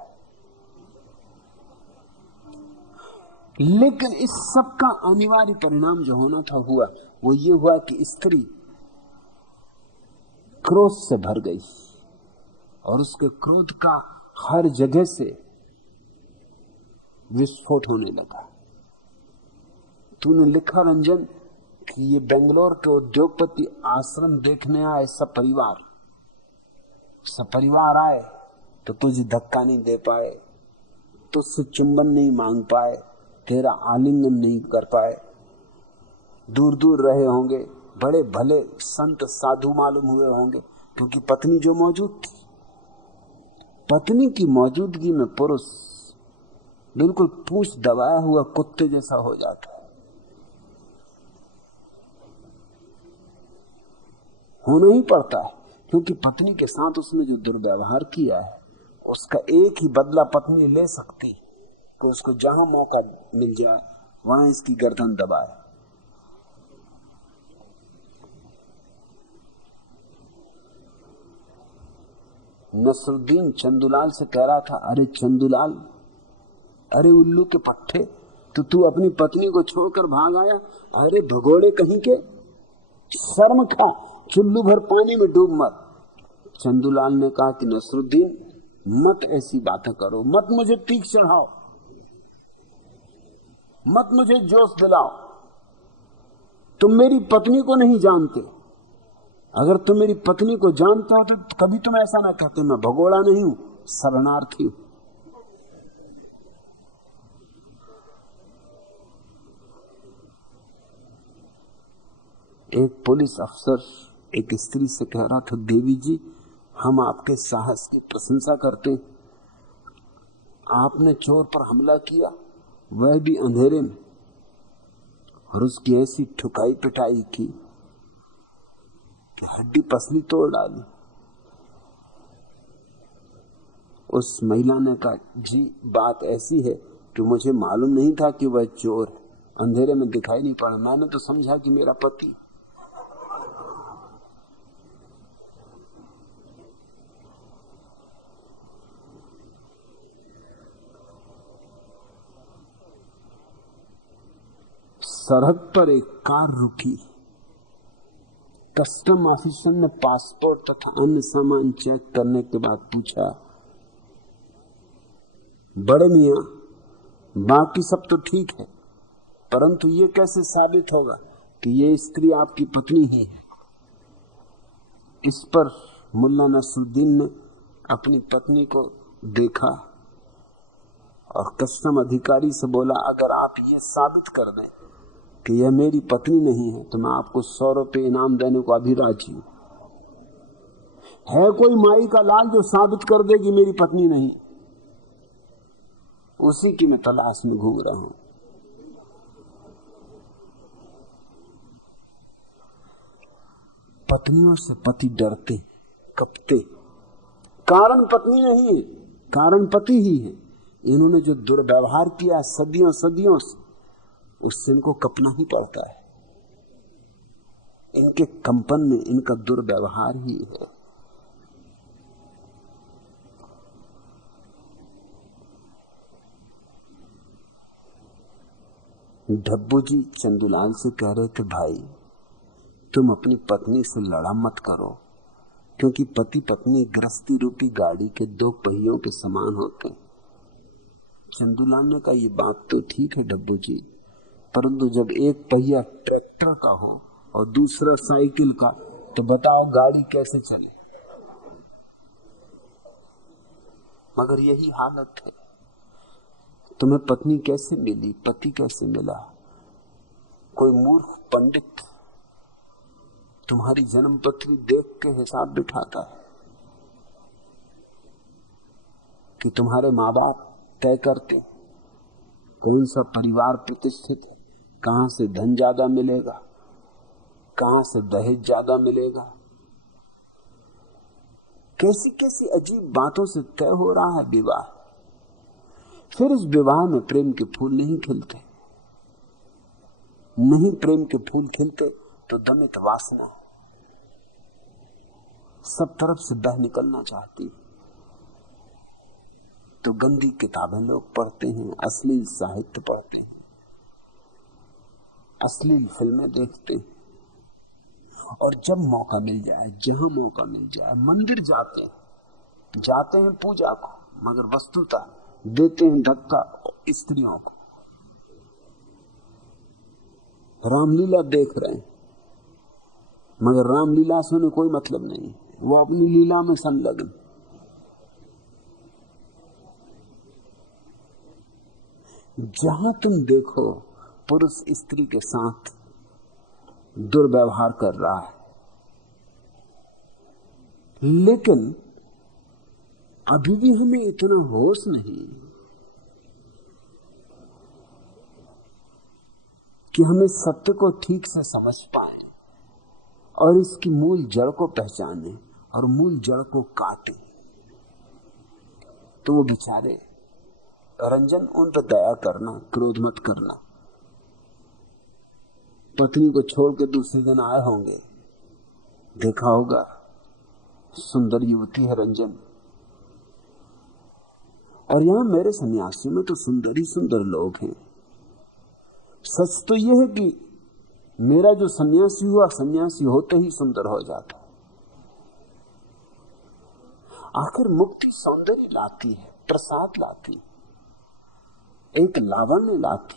लेकिन इस सब का अनिवार्य परिणाम जो होना था हुआ। वो ये हुआ कि स्त्री क्रोध से भर गई और उसके क्रोध का हर जगह से विस्फोट होने लगा। तूने लिखा रंजन कि ये बेंगलोर के उद्योगपति आश्रम देखने आए, सब परिवार आए तो तुझे धक्का नहीं दे पाए, तुझसे चुंबन नहीं मांग पाए, तेरा आलिंगन नहीं कर पाए। दूर दूर रहे होंगे, बड़े भले संत साधु मालूम हुए होंगे, क्योंकि पत्नी जो मौजूद थी। पत्नी की मौजूदगी में पुरुष बिल्कुल पूंछ दबाया हुआ कुत्ते जैसा हो जाता है। होना ही पड़ता है, क्योंकि पत्नी के साथ उसने जो दुर्व्यवहार किया है उसका एक ही बदला पत्नी ले सकती कि उसको जहां मौका मिल जाए वहां इसकी गर्दन दबाए। नसरुद्दीन चंदूलाल से कह रहा था, अरे चंदूलाल, अरे उल्लू के पट्टे, तो तू अपनी पत्नी को छोड़कर भाग आया। अरे भगोड़े कहीं के, शर्म खा, चुल्लू भर पानी में डूब मत। चंदूलाल ने कहा कि नसरुद्दीन मत ऐसी बातें करो, मत मुझे तीख चढ़ाओ, मत मुझे जोश दिलाओ। तुम मेरी पत्नी को नहीं जानते। अगर तुम मेरी पत्नी को जानते हो तो कभी तुम ऐसा ना कहते, मैं भगोड़ा नहीं हूं, शरणार्थी हूं। एक पुलिस अफसर एक स्त्री से कह रहा था, देवी जी, हम आपके साहस की प्रशंसा करते हैं। आपने चोर पर हमला किया, वह भी अंधेरे में, और उसकी ऐसी ठुकाई पिटाई की कि हड्डी पसली तोड़ डाली। उस महिला ने कहा, जी बात ऐसी है कि मुझे मालूम नहीं था कि वह चोर है, अंधेरे में दिखाई नहीं पड़ा, मैंने तो समझा कि मेरा पति। सरहद पर एक कार रुकी। कस्टम ऑफिसर ने पासपोर्ट तथा अन्य सामान चेक करने के बाद पूछा, बड़े मियां, बाकी सब तो ठीक है, परंतु ये कैसे साबित होगा कि ये स्त्री आपकी पत्नी ही है? इस पर मुल्ला नसरुद्दीन ने अपनी पत्नी को देखा और कस्टम अधिकारी से बोला, अगर आप ये साबित कर दें कि यह मेरी पत्नी नहीं है तो मैं आपको 100 रुपये इनाम देने को अभी राजी हूं। है कोई माई का लाल जो साबित कर दे कि मेरी पत्नी नहीं? उसी की मैं तलाश में घूम रहा हूं। पत्नियों से पति डरते, कपते। कारण पत्नी नहीं है, कारण पति ही है। इन्होंने जो दुर्व्यवहार किया सदियों सदियों से, उससे इनको कपना ही पड़ता है। इनके कंपन में इनका दुर्व्यवहार ही है। डब्बू जी चंदूलाल से कह रहे थे, भाई तुम अपनी पत्नी से लड़ा मत करो, क्योंकि पति पत्नी गृहस्थी रूपी गाड़ी के 2 पहियों के समान होते हैं। चंदूलाल ने कहा, ये बात तो ठीक है डब्बू जी, परंतु जब एक पहिया ट्रैक्टर का हो और दूसरा साइकिल का, तो बताओ गाड़ी कैसे चले? मगर यही हालत है। तुम्हें पत्नी कैसे मिली, पति कैसे मिला? कोई मूर्ख पंडित तुम्हारी जन्मपत्री देख के हिसाब बिठाता है कि तुम्हारे माँ बाप तय करते कौन सा परिवार प्रतिष्ठित है, कहां से धन ज्यादा मिलेगा, कहां से दहेज ज्यादा मिलेगा, कैसी कैसी अजीब बातों से तय हो रहा है विवाह। फिर इस विवाह में प्रेम के फूल नहीं खिलते, नहीं प्रेम के फूल खिलते तो दमित वासना सब तरफ से बह निकलना चाहती। तो गंदी किताबें लोग पढ़ते हैं, अश्लील साहित्य पढ़ते हैं, अश्लील फिल्में देखते हैं, और जब मौका मिल जाए, जहां मौका मिल जाए, मंदिर जाते हैं पूजा को, मगर वस्तुतः देते हैं धक्का स्त्रियों को। रामलीला देख रहे हैं, मगर रामलीला से उन्हें कोई मतलब नहीं, वो अपनी लीला में संलग्न। जहां तुम देखो पुरुष स्त्री के साथ दुर्व्यवहार कर रहा है, लेकिन अभी भी हमें इतना होश नहीं कि हमें सत्य को ठीक से समझ पाए और इसकी मूल जड़ को पहचाने और मूल जड़ को काटे। तो वो बेचारे रंजन, उन पर दया करना, क्रोध मत करना। पत्नी को छोड़ के दूसरे दिन आए होंगे, देखा होगा सुंदर युवती है रंजन, और यहां मेरे सन्यासी में तो सुंदर ही सुंदर लोग हैं। सच तो यह है कि मेरा जो सन्यासी हुआ, सन्यासी होते ही सुंदर हो जाता। आखिर मुक्ति सौंदर्य लाती है, प्रसाद लाती, एक लावण्य लाती,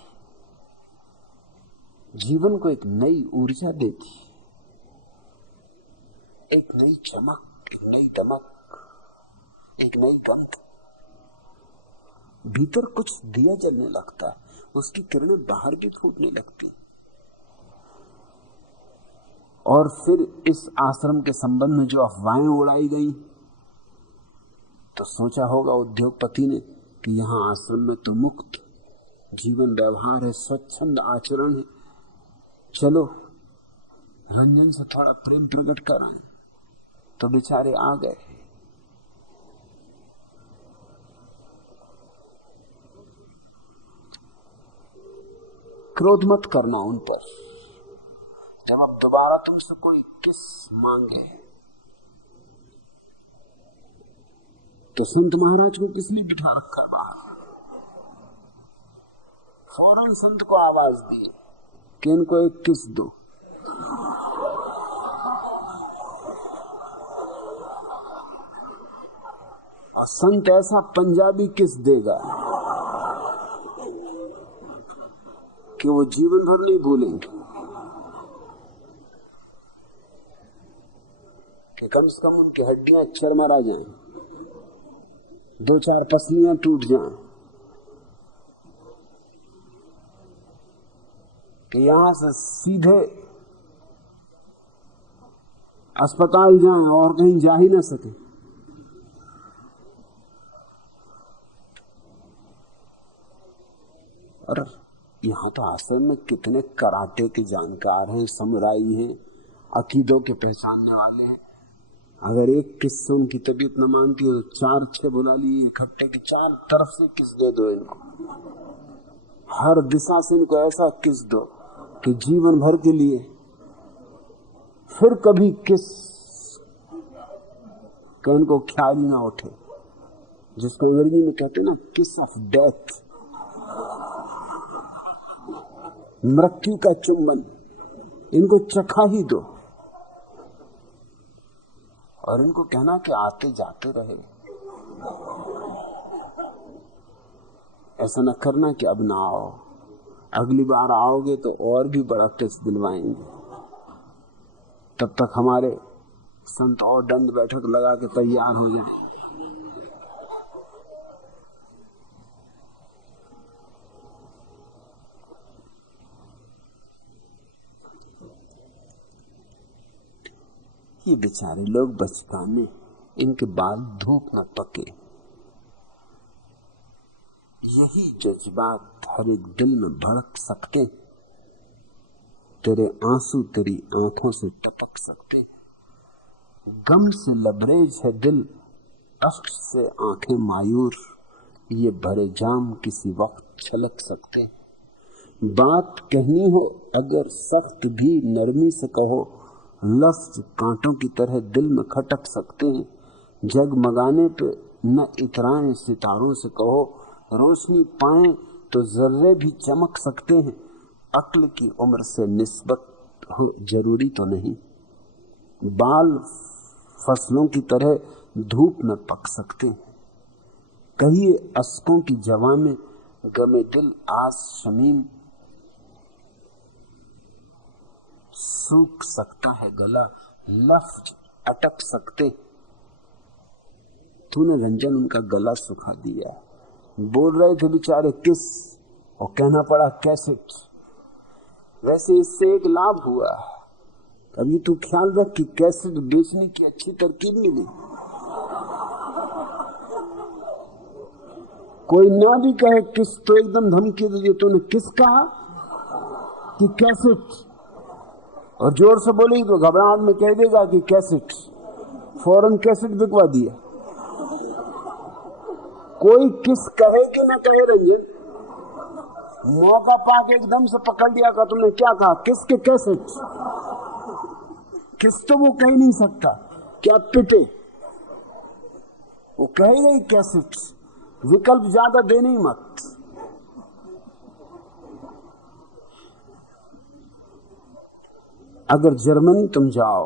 जीवन को एक नई ऊर्जा देती, एक नई चमक, एक नई दमक, एक नई गंध। भीतर कुछ दिया जलने लगता है, उसकी किरणें बाहर भी फूटने लगती। और फिर इस आश्रम के संबंध में जो अफवाहें उड़ाई गई, तो सोचा होगा उद्योगपति ने कि यहां आश्रम में तो मुक्त जीवन व्यवहार है, स्वच्छंद आचरण है, चलो रंजन से थोड़ा प्रेम प्रकट कराएं। तो बेचारे आ गए। क्रोध मत करना उन पर। जब अब दोबारा तुमसे कोई किस मांगे, तो संत महाराज को किस लिए बिठा रखा है बाहर? फौरन संत को आवाज दिए कि इनको एक किस दो। और संत ऐसा पंजाबी किस देगा कि वो जीवन भर नहीं भूलेंगे, कि कम से कम उनकी हड्डियां चरमरा जाएं, दो चार पसलियां टूट जाएं, कि यहां से सीधे अस्पताल जाएं और कहीं जा ही ना सके। और यहां तो आश्रम में कितने कराटे के जानकार हैं, समुराई हैं, अकीदों के पहचानने वाले हैं। अगर एक किस से उनकी तबीयत न मानती हो तो 4-6 बुला लिए इकट्ठे, के चार तरफ से किस दे दो इनको, हर दिशा से इनको ऐसा किस दो कि जीवन भर के लिए फिर कभी किस का उनको ख्याल ही ना उठे। जिसको अंग्रेजी में कहते हैं ना, किस ऑफ डेथ, मृत्यु का चुंबन, इनको चखा ही दो। और इनको कहना कि आते जाते रहे, ऐसा न करना कि अब ना आओ, अगली बार आओगे तो और भी बड़ा टेस्ट दिलवाएंगे। तब तक हमारे संत और दंड बैठक लगा के तैयार हो जाए। ये बेचारे लोग बचकाने, इनके बाल धूप न पके। यही जज्बात हर एक दिल में भड़क सकते, तेरे आंसू तेरी आंखों से टपक सकते, गम से लबरेज है दिल, कष्ट से आंखें मायूर, ये भरे जाम किसी वक्त छलक सकते हैं। बात कहनी हो अगर सख्त भी नरमी से कहो, लफ्ज कांटों की तरह दिल में खटक सकते हैं। जगमगाने पे न इतराएं सितारों से कहो, रोशनी पाएं तो जर्रे भी चमक सकते हैं। अक्ल की उम्र से निस्बत हो जरूरी तो नहीं, बाल फसलों की तरह धूप में पक सकते हैं। कहिए अस्कों की जवा में गमे दिल आस शमीम, सूख सकता है गला, लफ्ज अटक सकते। तूने रंजन उनका गला सुखा दिया। बोल रहे थे बेचारे किस, और कहना पड़ा कैसेट। वैसे इससे एक लाभ हुआ, अभी तू ख्याल रख कि कैसेट बेचने की अच्छी तरकीब मिली। कोई ना भी कहे किस तो एकदम धमकी दे दी, तूने किस कहा कि कैसेट, और जोर से बोलेगी तो घबराहट में कह देगा कि कैसेट, फौरन कैसेट बिकवा दिया। कोई किस कहे कि ना कहे रंजन, मौका पाके एकदम से पकड़ दिया का तुमने क्या कहा, किसके कैसेट। किस तो वो कह ही नहीं सकता, क्या पिटे, वो कहेगा ही कैसेट। विकल्प ज्यादा देने ही मत। अगर जर्मनी तुम जाओ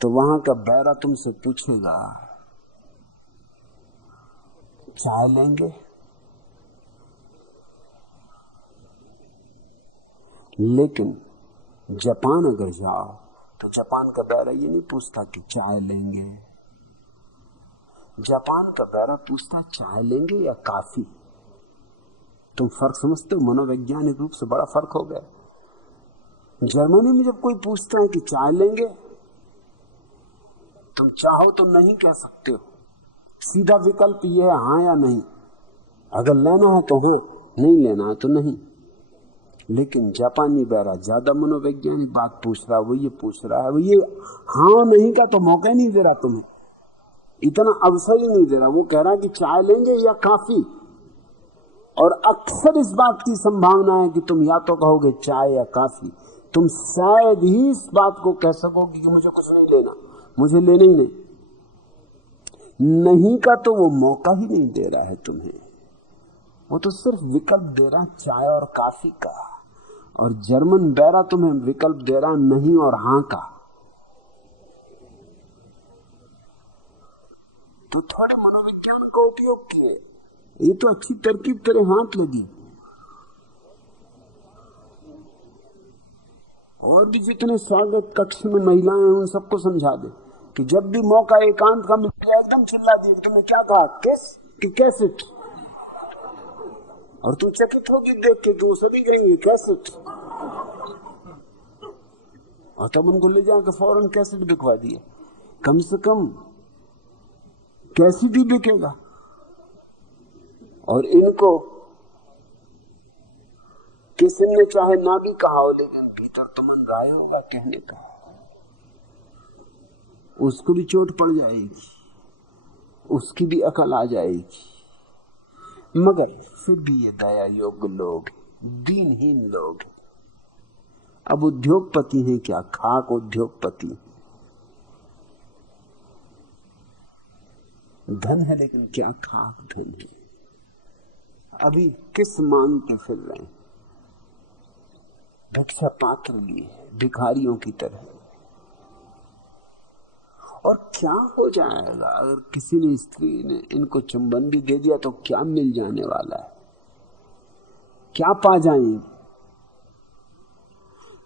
तो वहां का बैरा तुमसे पूछेगा चाय लेंगे, लेकिन जापान अगर जाओ तो जापान का बैरा ये नहीं पूछता कि चाय लेंगे। जापान का बैरा पूछता चाय लेंगे या काफी। तुम फर्क समझते हो? मनोवैज्ञानिक रूप से बड़ा फर्क हो गया। जर्मनी में जब कोई पूछता है कि चाय लेंगे, तुम चाहो तो नहीं कह सकते हो, सीधा विकल्प यह है हाँ या नहीं। अगर लेना है तो हाँ, नहीं लेना है तो नहीं। लेकिन जापानी बैरा ज्यादा मनोवैज्ञानिक बात पूछ रहा है, वो ये पूछ रहा है, वो ये हाँ नहीं का तो मौका ही नहीं दे रहा, तुम्हें इतना अवसर ही नहीं दे रहा। वो कह रहा है कि चाय लेंगे या काफी। और अक्सर इस बात की संभावना है कि तुम या तो कहोगे चाय या काफी। तुम शायद ही इस बात को कह सकोगे कि मुझे कुछ नहीं लेना, मुझे लेना ही नहीं। नहीं का तो वो मौका ही नहीं दे रहा है तुम्हें, वो तो सिर्फ विकल्प दे रहा चाय और काफी का। और जर्मन बैरा तुम्हें विकल्प दे रहा नहीं और हां का। तो थोड़े मनोविज्ञान का उपयोग किए, ये तो अच्छी तरकीब तेरे हाथ लगी। और भी जितने स्वागत कक्ष में महिलाएं हैं उन सबको समझा दे कि जब भी मौका एकांत का मिल गया एकदम चिल्ला दिए तुमने क्या कहा, किस कि कैसेट। और तू चकित होगी देख के, तू सभी कहेंगे कैसेट। और तब उनको ले जाकर फौरन कैसेट बिकवा दिए। कम से कम कैसेट ही बिकेगा। और इनको किसी ने चाहे ना भी कहा हो, लेकिन भीतर तो मन राय होगा कहने का, उसको भी चोट पड़ जाएगी, उसकी भी अकल आ जाएगी। मगर फिर भी ये दया योग्य लोग, दीनहीन लोग। अब उद्योगपति हैं क्या, खाक उद्योगपति। धन है लेकिन क्या खाक धन है। अभी किस मांग के फिर रहे हैं, भिक्षा पात्र लिए भिखारियों की तरह। और क्या हो जाएगा अगर किसी ने, स्त्री ने इनको चुंबन भी दे दिया तो क्या मिल जाने वाला है, क्या पा जाएंगे?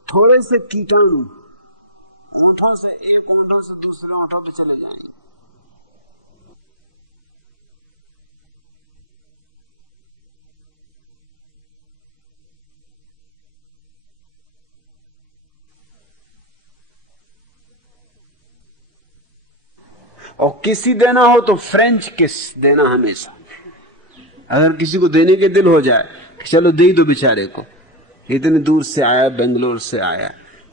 थोड़े से कीटाणु ओंठों से, एक ओंठों से दूसरे ओंठों पे चले जाएंगे। और किसी देना हो तो फ्रेंच किस देना हमेशा। अगर किसी को देने के दिल हो जाए कि चलो दे दो बेचारे को, इतने दूर से आया, बेंगलोर से आया,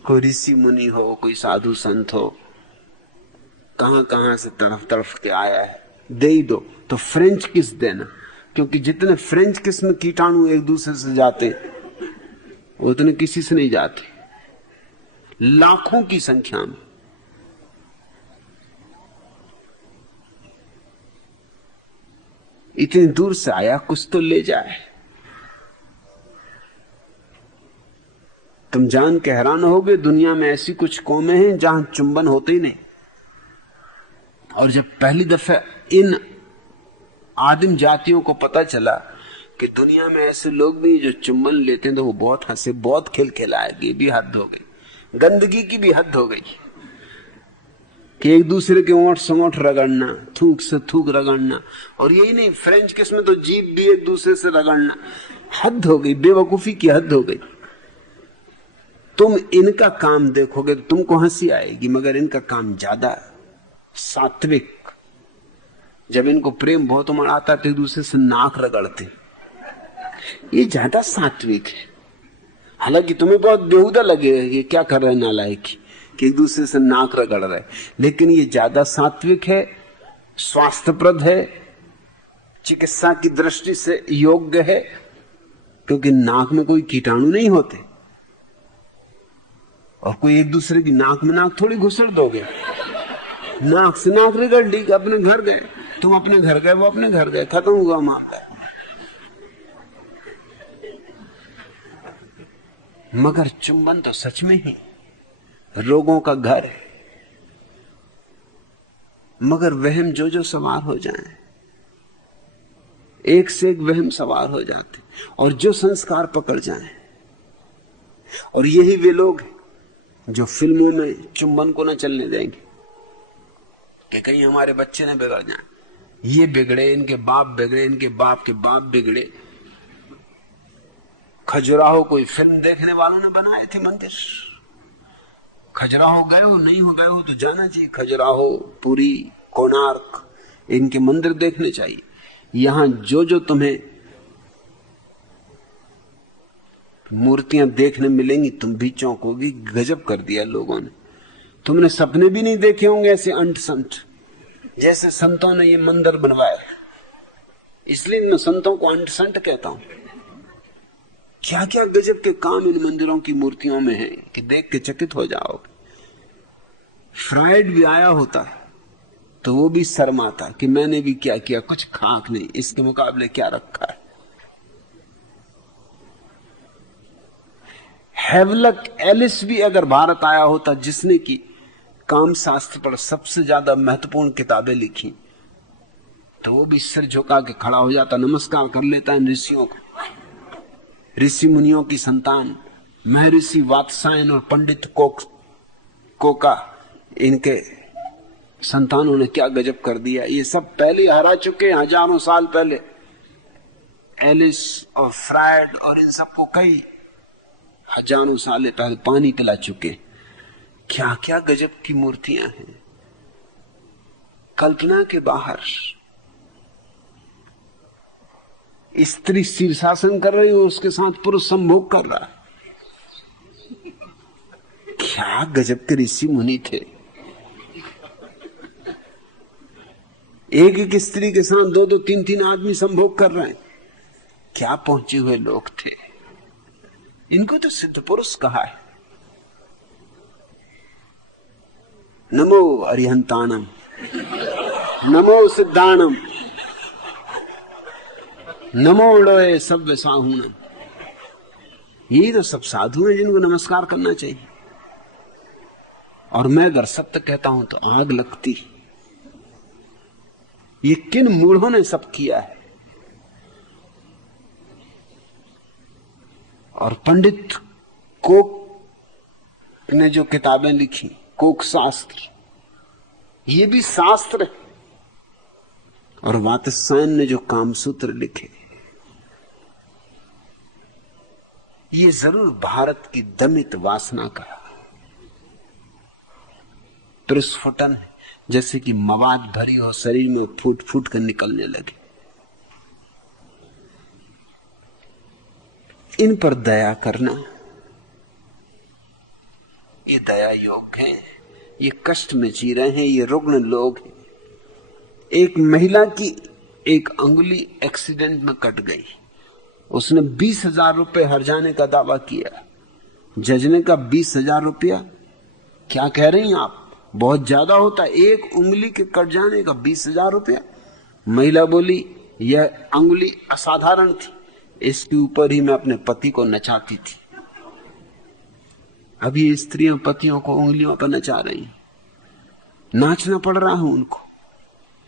कोई ऋषि मुनि हो, कोई साधु संत हो, कहां कहां से तड़फ तड़फ के आया है, दे ही दो। तो फ्रेंच किस देना, क्योंकि जितने फ्रेंच किस में कीटाणु एक दूसरे से जाते उतने किसी से नहीं जाते, लाखों की संख्या में। इतनी दूर से आया, कुछ तो ले जाए। तुम जान के हैरान होगे, दुनिया में ऐसी कुछ कौमें हैं जहां चुंबन होते ही नहीं। और जब पहली दफा इन आदिम जातियों को पता चला कि दुनिया में ऐसे लोग भी जो चुंबन लेते हैं, तो वो बहुत हंसे, बहुत खिलखिलाए। ये भी हद हो गई, गंदगी की भी हद हो गई कि एक दूसरे के ओंठ से ओंठ रगड़ना, थूक से थूक रगड़ना। और यही नहीं, फ्रेंच किस में तो जीभ भी एक दूसरे से रगड़ना। हद हो गई, बेवकूफी की हद हो गई। तुम इनका काम देखोगे तो तुमको हंसी आएगी, मगर इनका काम ज्यादा सात्विक। जब इनको प्रेम बहुत उमड़ आता तो एक दूसरे से नाक रगड़ते, ये ज्यादा सात्विक है। हालांकि तुम्हें बहुत बेहुदा लगे ये क्या कर रहे हैं नालायक कि एक दूसरे से नाक रगड़ रहे, लेकिन ये ज्यादा सात्विक है, स्वास्थ्यप्रद है, चिकित्सा की दृष्टि से योग्य है, क्योंकि नाक में कोई कीटाणु नहीं होते। और कोई एक दूसरे की नाक में नाक थोड़ी घुसड़ दोगे, नाक से नाक रगड़ ली, अपने घर गए, तुम अपने घर गए, वो अपने घर गए, खत्म हुआ मामला। मगर चुंबन तो सच में ही रोगों का घर है। मगर वहम जो जो सवार हो जाए, एक से एक वहम सवार हो जाते, और जो संस्कार पकड़ जाए। और यही वे लोग हैं जो फिल्मों में चुंबन को न चलने देंगे कि कहीं हमारे बच्चे न बिगड़ जाएं। ये बिगड़े, इनके बाप बिगड़े, इनके बाप के बाप बिगड़े। खजुराहो कोई फिल्म देखने वालों ने बनाए थे मंदिर। खजुराहो गए हो, नहीं हो गए हो तो जाना चाहिए। खजुराहो, पुरी, कोणार्क, इनके मंदिर देखने चाहिए। यहां जो जो तुम्हें मूर्तियां देखने मिलेंगी, तुम भी चौंकोगी, गजब कर दिया लोगों ने। तुमने सपने भी नहीं देखे होंगे ऐसे अंट संत, जैसे संतों ने ये मंदिर बनवाए। इसलिए मैं संतों को अंट संत कहता हूं। क्या क्या गजब के काम इन मंदिरों की मूर्तियों में है कि देख के चकित हो जाओगे। फ्राइड भी आया होता तो वो भी शर्माता कि मैंने भी क्या किया, कुछ खाक नहीं, इसके मुकाबले क्या रखा है। हेवलक एलिस भी अगर भारत आया होता, जिसने की काम शास्त्र पर सबसे ज्यादा महत्वपूर्ण किताबें लिखी, तो वो भी सिर झुका के खड़ा हो जाता, नमस्कार कर लेता इन ऋषियों को। ऋषि मुनियों की संतान महर्षि वात्सायन और पंडित कोका, इनके संतानों ने क्या गजब कर दिया। ये सब पहले हरा चुके, हजारों साल पहले। एलिस और फ्रायड और इन सबको कई हजारों साल पहले पानी पिला चुके। क्या क्या गजब की मूर्तियां हैं, कल्पना के बाहर। स्त्री शीर्षासन कर रही हो, उसके साथ पुरुष संभोग कर रहा है। क्या गजब के ऋषि मुनि थे। एक एक स्त्री के साथ दो दो तीन तीन आदमी संभोग कर रहे हैं। क्या पहुंचे हुए लोग थे। इनको तो सिद्ध पुरुष कहा है। नमो अरिहंताणम, नमो सिद्धाणम, नमो लोए सब साहूणम। यही तो सब साधु हैं जिनको नमस्कार करना चाहिए। और मैं अगर सत्य कहता हूं तो आग लगती। ये किन मूढ़ों ने सब किया है। और पंडित कोक ने जो किताबें लिखी, कोक शास्त्र, ये भी शास्त्र है। और वात्स्यायन ने जो कामसूत्र लिखे, ये जरूर भारत की दमित वासना का प्रस्फुटन है। जैसे कि मवाद भरी हो शरीर में, फूट फूट कर निकलने लगे। इन पर दया करना, ये दया योग्य है। ये कष्ट में जी रहे हैं, ये रुग्ण लोग हैं। एक महिला की एक अंगुली एक्सीडेंट में कट गई, उसने 20,000 रुपए हर्जाने का दावा किया। जज ने कहा 20,000 रुपया क्या कह रही हैं आप, बहुत ज्यादा होता, एक उंगली के कट जाने का 20,000 रुपया। महिला बोली यह अंगुली असाधारण थी, इसके ऊपर ही मैं अपने पति को नचाती थी। अभी स्त्रियां पतियों को उंगलियों पर नचा रही हैं। नाचना पड़ रहा है उनको,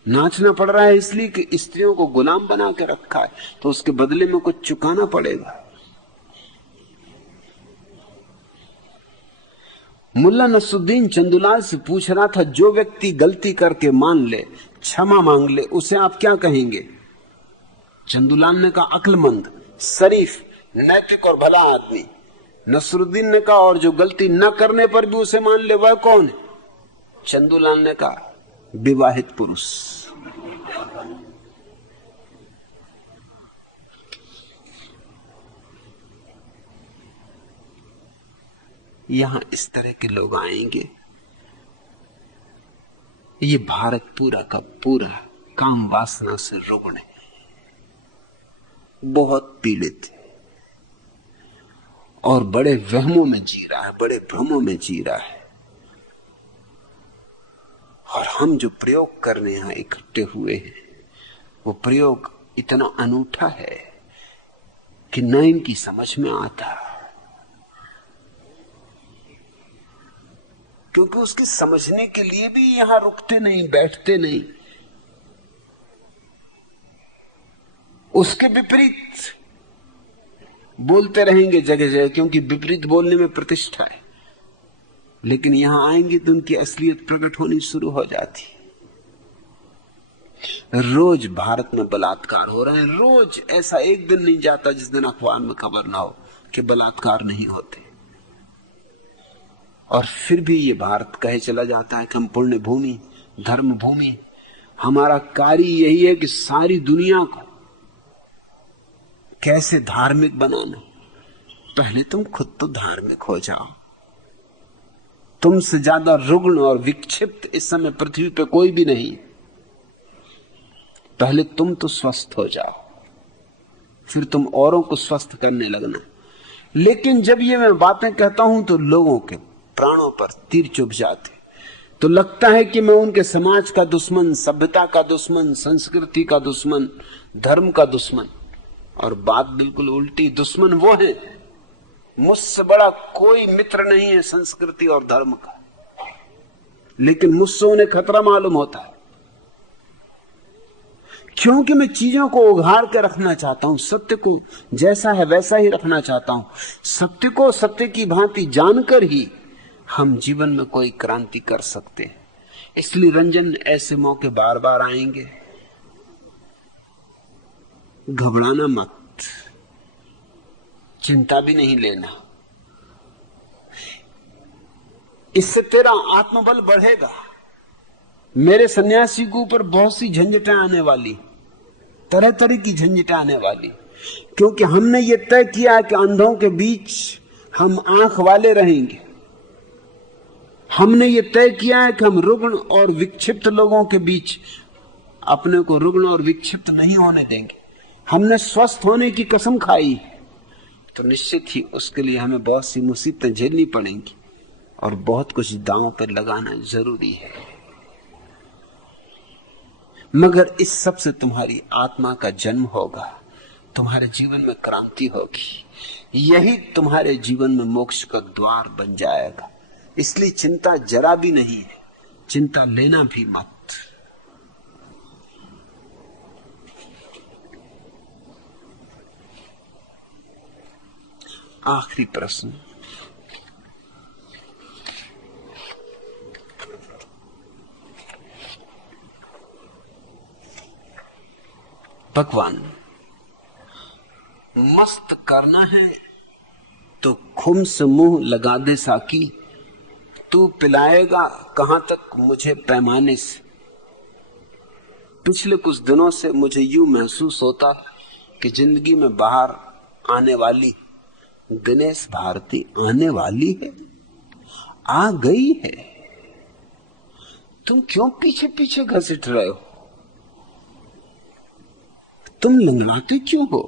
नाचना पड़ रहा है इसलिए कि स्त्रियों को गुलाम बना के रखा है, तो उसके बदले में कुछ चुकाना पड़ेगा। मुल्ला नसरुद्दीन चंदूलाल से पूछ रहा था, जो व्यक्ति गलती करके मान ले, क्षमा मांग ले, उसे आप क्या कहेंगे? चंदूलाल ने कहा अक्लमंद, शरीफ, नैतिक और भला आदमी। नसरुद्दीन ने कहा और जो गलती न करने पर भी उसे मान ले वह कौन है? चंदूलाल ने कहा विवाहित पुरुष। यहां इस तरह के लोग आएंगे। ये भारत पूरा का पूरा काम वासना से रुग्ण है, बहुत पीड़ित है और बड़े वहमों में जी रहा है, बड़े भ्रमों में जी रहा है। और हम जो प्रयोग करने यहां इकट्ठे हुए हैं, वो प्रयोग इतना अनूठा है कि न इनकी समझ में आता, क्योंकि उसकी समझने के लिए भी यहां रुकते नहीं, बैठते नहीं। उसके विपरीत बोलते रहेंगे जगह जगह, क्योंकि विपरीत बोलने में प्रतिष्ठा है। लेकिन यहां आएंगे तो उनकी असलियत प्रकट होनी शुरू हो जाती। रोज भारत में बलात्कार हो रहे हैं, रोज ऐसा एक दिन नहीं जाता जिस दिन अखबार में खबर ना हो कि बलात्कार नहीं होते। और फिर भी ये भारत कहे चला जाता है कि हम पुण्य भूमि, धर्म भूमि। हमारा कार्य यही है कि सारी दुनिया को कैसे धार्मिक बनाना। पहले तुम खुद तो धार्मिक हो जाओ। तुमसे ज्यादा रुग्ण और विक्षिप्त इस समय पृथ्वी पे कोई भी नहीं। पहले तुम तो स्वस्थ हो जाओ, फिर तुम औरों को स्वस्थ करने लगना। लेकिन जब ये मैं बातें कहता हूं तो लोगों के प्राणों पर तीर चुभ जाते, तो लगता है कि मैं उनके समाज का दुश्मन, सभ्यता का दुश्मन, संस्कृति का दुश्मन, धर्म का दुश्मन। और बात बिल्कुल उल्टी, दुश्मन वो है, मुझसे बड़ा कोई मित्र नहीं है संस्कृति और धर्म का, लेकिन मुझसे उन्हें खतरा मालूम होता है, क्योंकि मैं चीजों को उघाड़ के रखना चाहता हूं, सत्य को जैसा है वैसा ही रखना चाहता हूं। सत्य को सत्य की भांति जानकर ही हम जीवन में कोई क्रांति कर सकते हैं। इसलिए रंजन, ऐसे मौके बार बार आएंगे, घबराना मत, चिंता भी नहीं लेना। इससे तेरा आत्मबल बढ़ेगा। मेरे सन्यासी के ऊपर बहुत सी झंझटें आने वाली, तरह तरह की झंझटें आने वाली, क्योंकि हमने ये तय किया कि अंधों के बीच हम आंख वाले रहेंगे। हमने ये तय किया है कि हम रुग्ण और विक्षिप्त लोगों के बीच अपने को रुग्ण और विक्षिप्त नहीं होने देंगे। हमने स्वस्थ होने की कसम खाई, तो निश्चित ही उसके लिए हमें बहुत सी मुसीबतें झेलनी पड़ेंगी और बहुत कुछ दांव पर लगाना जरूरी है। मगर इस सब से तुम्हारी आत्मा का जन्म होगा, तुम्हारे जीवन में क्रांति होगी, यही तुम्हारे जीवन में मोक्ष का द्वार बन जाएगा। इसलिए चिंता जरा भी नहीं है, चिंता लेना भी मत। आखिरी प्रश्न, भगवान, मस्त करना है तो खुम से मुंह लगा दे साकी, तू पिलाएगा कहां तक मुझे पैमाने से। पिछले कुछ दिनों से मुझे यूं महसूस होता कि जिंदगी में बाहर आने वाली दिनेश भारती आने वाली है, आ गई है। तुम क्यों पीछे पीछे घसीट रहे हो? तुम लंगड़ाते क्यों हो?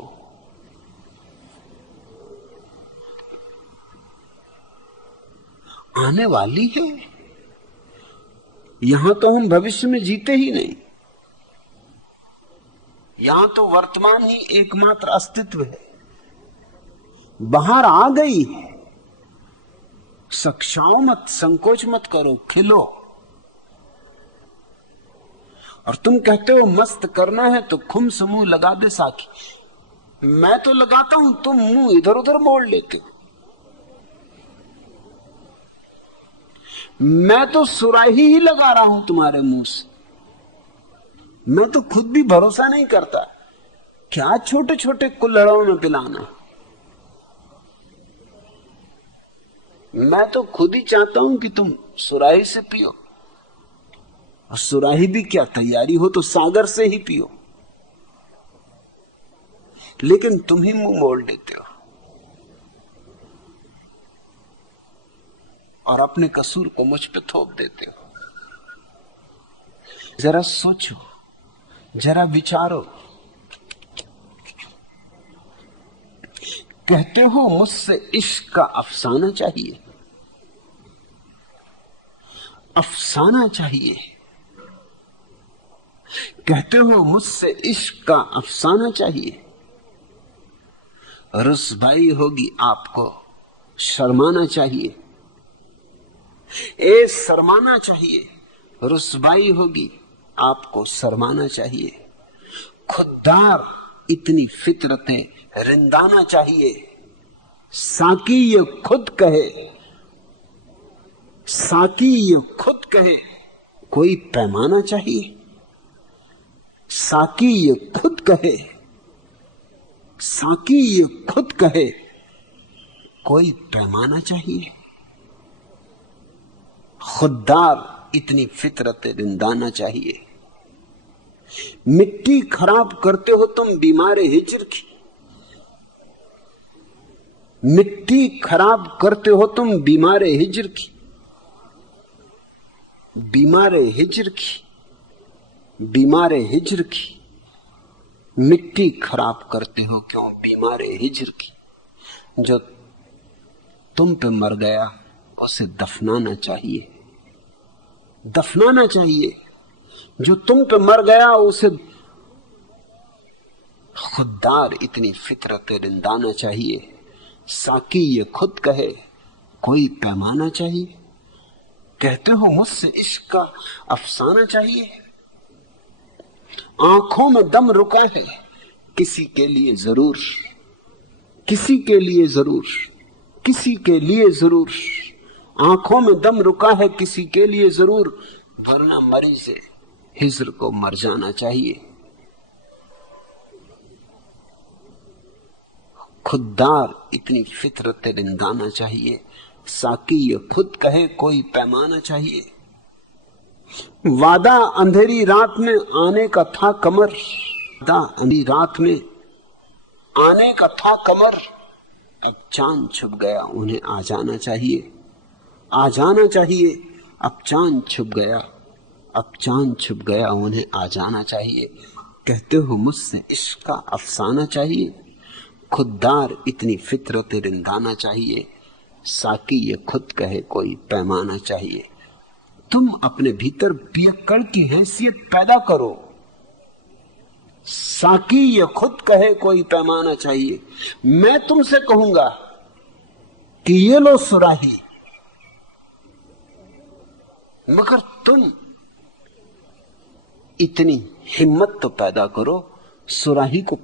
आने वाली है। यहां तो हम भविष्य में जीते ही नहीं, यहां तो वर्तमान ही एकमात्र अस्तित्व है। बाहर आ गई है, सक्षाओ मत, संकोच मत करो, खिलो। और तुम कहते हो मस्त करना है तो खुम से मुंह लगा दे साकी। मैं तो लगाता हूं, तुम मुंह इधर उधर मोड़ लेते हो। मैं तो सुराही ही लगा रहा हूं तुम्हारे मुंह से। मैं तो खुद भी भरोसा नहीं करता, क्या छोटे छोटे कुल्हड़ों में पिलाना। मैं तो खुद ही चाहता हूं कि तुम सुराही से पियो, और सुराही भी क्या, तैयारी हो तो सागर से ही पियो। लेकिन तुम ही मुंह मोड़ लेते हो और अपने कसूर को मुझ पे थोप देते हो। जरा सोचो, जरा विचारो। कहते हो मुझसे इश्क का अफसाना चाहिए, अफसाना चाहिए। कहते हो मुझसे इश्क का अफसाना चाहिए। रुसवाई होगी आपको, शर्माना चाहिए। शर्माना चाहिए, रुसवाई होगी आपको, शर्माना चाहिए। खुददार इतनी फितरतें रिंदाना चाहिए। साकी ये खुद कहे, साकी ये खुद कहे, कोई पैमाना चाहिए। साकी ये खुद कहे, साकी ये खुद कहे, कोई पैमाना चाहिए। खुददार इतनी फितरतें रिंदाना चाहिए। मिट्टी खराब करते हो तुम बीमार हिज्र की, मिट्टी खराब करते हो तुम बीमार हिज्र की, बीमार हिज्र की, बीमार हिज्र की। मिट्टी खराब करते हो क्यों बीमार हिज्र की। जो तुम पे मर गया उसे दफनाना चाहिए, दफनाना चाहिए। जो तुम पे मर गया उसे, खुददार इतनी फितरत रिंदाना चाहिए। साकी ये खुद कहे, कोई पैमाना चाहिए। कहते हो मुझसे इश्क का अफसाना चाहिए। आंखों में दम रुका है किसी के लिए जरूर, किसी के लिए जरूर, किसी के लिए जरूर। आंखों में दम रुका है किसी के लिए जरूर, वरना मरी से हिज्र को मर जाना चाहिए। खुददार इतनी फितरत रिंदाना चाहिए। साकी ये खुद कहे, कोई पैमाना चाहिए। वादा अंधेरी रात में आने का था कमर, वादा अंधेरी रात में आने का था कमर, अब चांद छुप गया उन्हें आ जाना चाहिए, आ जाना चाहिए। अब चांद छुप गया, अब चांद छुप गया उन्हें आ जाना चाहिए। कहते हो मुझसे इश्क का अफसाना चाहिए। खुददार इतनी फितरत रिंदाना चाहिए। साकी ये खुद कहे, कोई पैमाना चाहिए। तुम अपने भीतर पियक्कड़ की हैसियत पैदा करो। साकी ये खुद कहे, कोई पैमाना चाहिए। मैं तुमसे कहूंगा कि ये लो सुराही, मगर तुम इतनी हिम्मत तो पैदा करो सुराही को।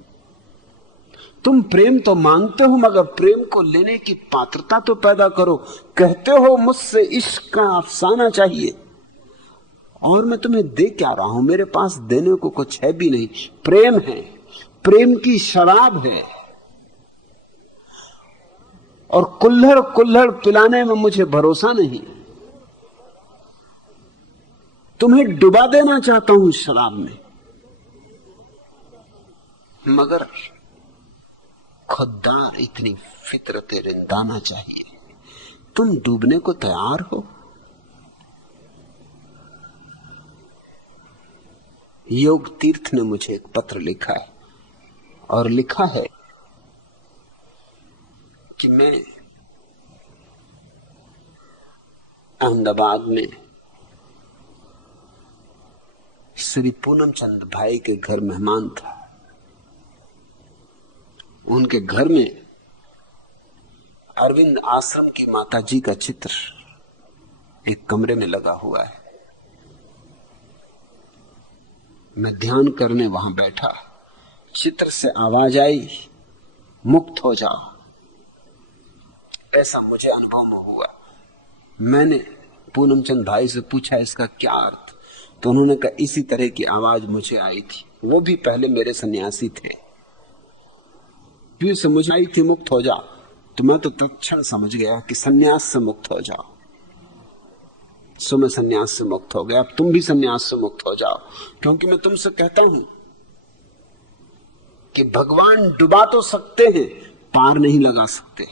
तुम प्रेम तो मांगते हो, मगर प्रेम को लेने की पात्रता तो पैदा करो। कहते हो मुझसे इश्क का अफसाना चाहिए, और मैं तुम्हें दे क्या रहा हूं? मेरे पास देने को कुछ है भी नहीं। प्रेम है, प्रेम की शराब है, और कुल्हड़ कुल्हड़ पिलाने में मुझे भरोसा नहीं। तुम्हें डुबा देना चाहता हूं शराब में, मगर खुददार इतनी फितरत रिंदाना चाहिए। तुम डूबने को तैयार हो, योग तीर्थ ने मुझे एक पत्र लिखा है और लिखा है कि मैं अहमदाबाद में श्री पूनम चंद भाई के घर मेहमान था। उनके घर में अरविंद आश्रम की माताजी का चित्र एक कमरे में लगा हुआ है। मैं ध्यान करने वहां बैठा, चित्र से आवाज आई, मुक्त हो जाओ। ऐसा मुझे अनुभव में हुआ। मैंने पूनमचंद भाई से पूछा इसका क्या अर्थ, तो उन्होंने कहा इसी तरह की आवाज मुझे आई थी। वो भी पहले मेरे सन्यासी थे, फिर से मुझे आई थी मुक्त हो जाओ। तो मैं तो तत्क्षण समझ गया कि सन्यास से मुक्त हो जाओ। सो मैं सन्यास से मुक्त हो गया। अब तुम भी सन्यास से मुक्त हो जाओ, क्योंकि मैं तुमसे कहता हूं कि भगवान डुबा तो सकते हैं, पार नहीं लगा सकते।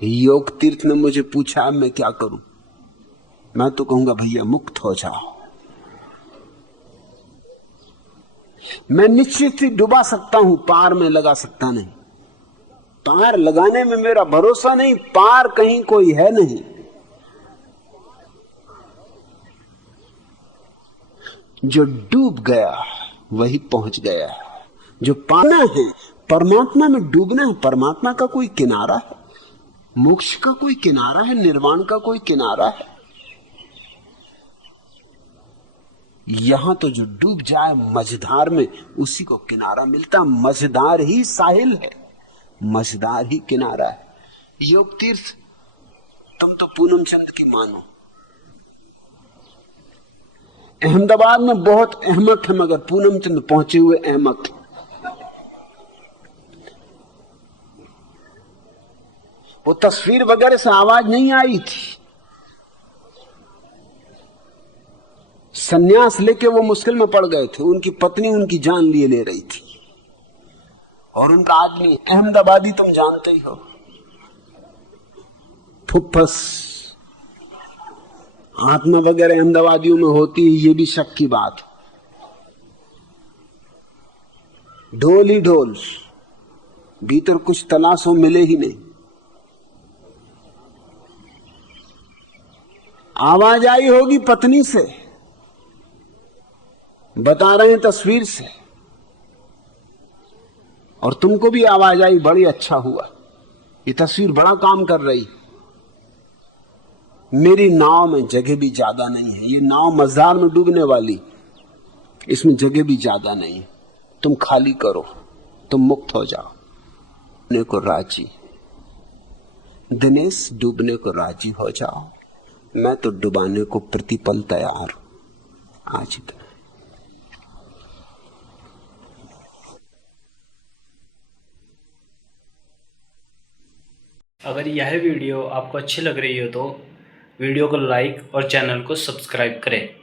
योग तीर्थ ने मुझे पूछा अब मैं क्या करूं। मैं तो कहूंगा भैया मुक्त हो जाओ। मैं निश्चित ही डुबा सकता हूं, पार में लगा सकता नहीं। पार लगाने में मेरा भरोसा नहीं, पार कहीं कोई है नहीं। जो डूब गया वही पहुंच गया। जो पाना है परमात्मा में डूबना है। परमात्मा का कोई किनारा है, मोक्ष का कोई किनारा है, निर्वाण का कोई किनारा है। यहां तो जो डूब जाए मझधार में उसी को किनारा मिलता। मझधार ही साहिल है, मझधार ही किनारा है। योग तीर्थ तुम तो पूनम चंद की मानो। अहमदाबाद में बहुत अहमक है, मगर पूनम चंद पहुंचे हुए अहमक है। वो तस्वीर वगैरह से आवाज नहीं आई थी। सन्यास लेके वो मुश्किल में पड़ गए थे। उनकी पत्नी उनकी जान लिए ले रही थी, और उनका आदमी अहमदाबादी तुम जानते ही हो, फुफ्फस आत्मा वगैरह अहमदाबादियों में होती है, ये भी शक की बात। ढोल ही ढोल, भीतर कुछ तलाशो मिले ही नहीं। आवाज आई होगी पत्नी से, बता रहे हैं तस्वीर से, और तुमको भी आवाज आई, बड़ी अच्छा हुआ। ये तस्वीर बड़ा काम कर रही। मेरी नाव में जगह भी ज्यादा नहीं है। ये नाव मझधार में डूबने वाली, इसमें जगह भी ज्यादा नहीं है। तुम खाली करो, तुम मुक्त हो जाओ। डूबने को राजी दिनेश, डूबने को राजी हो जाओ। मैं तो डुबाने को प्रतिपल तैयार हूं। आज इतना। अगर यह वीडियो आपको अच्छी लग रही हो तो वीडियो को लाइक और चैनल को सब्सक्राइब करें।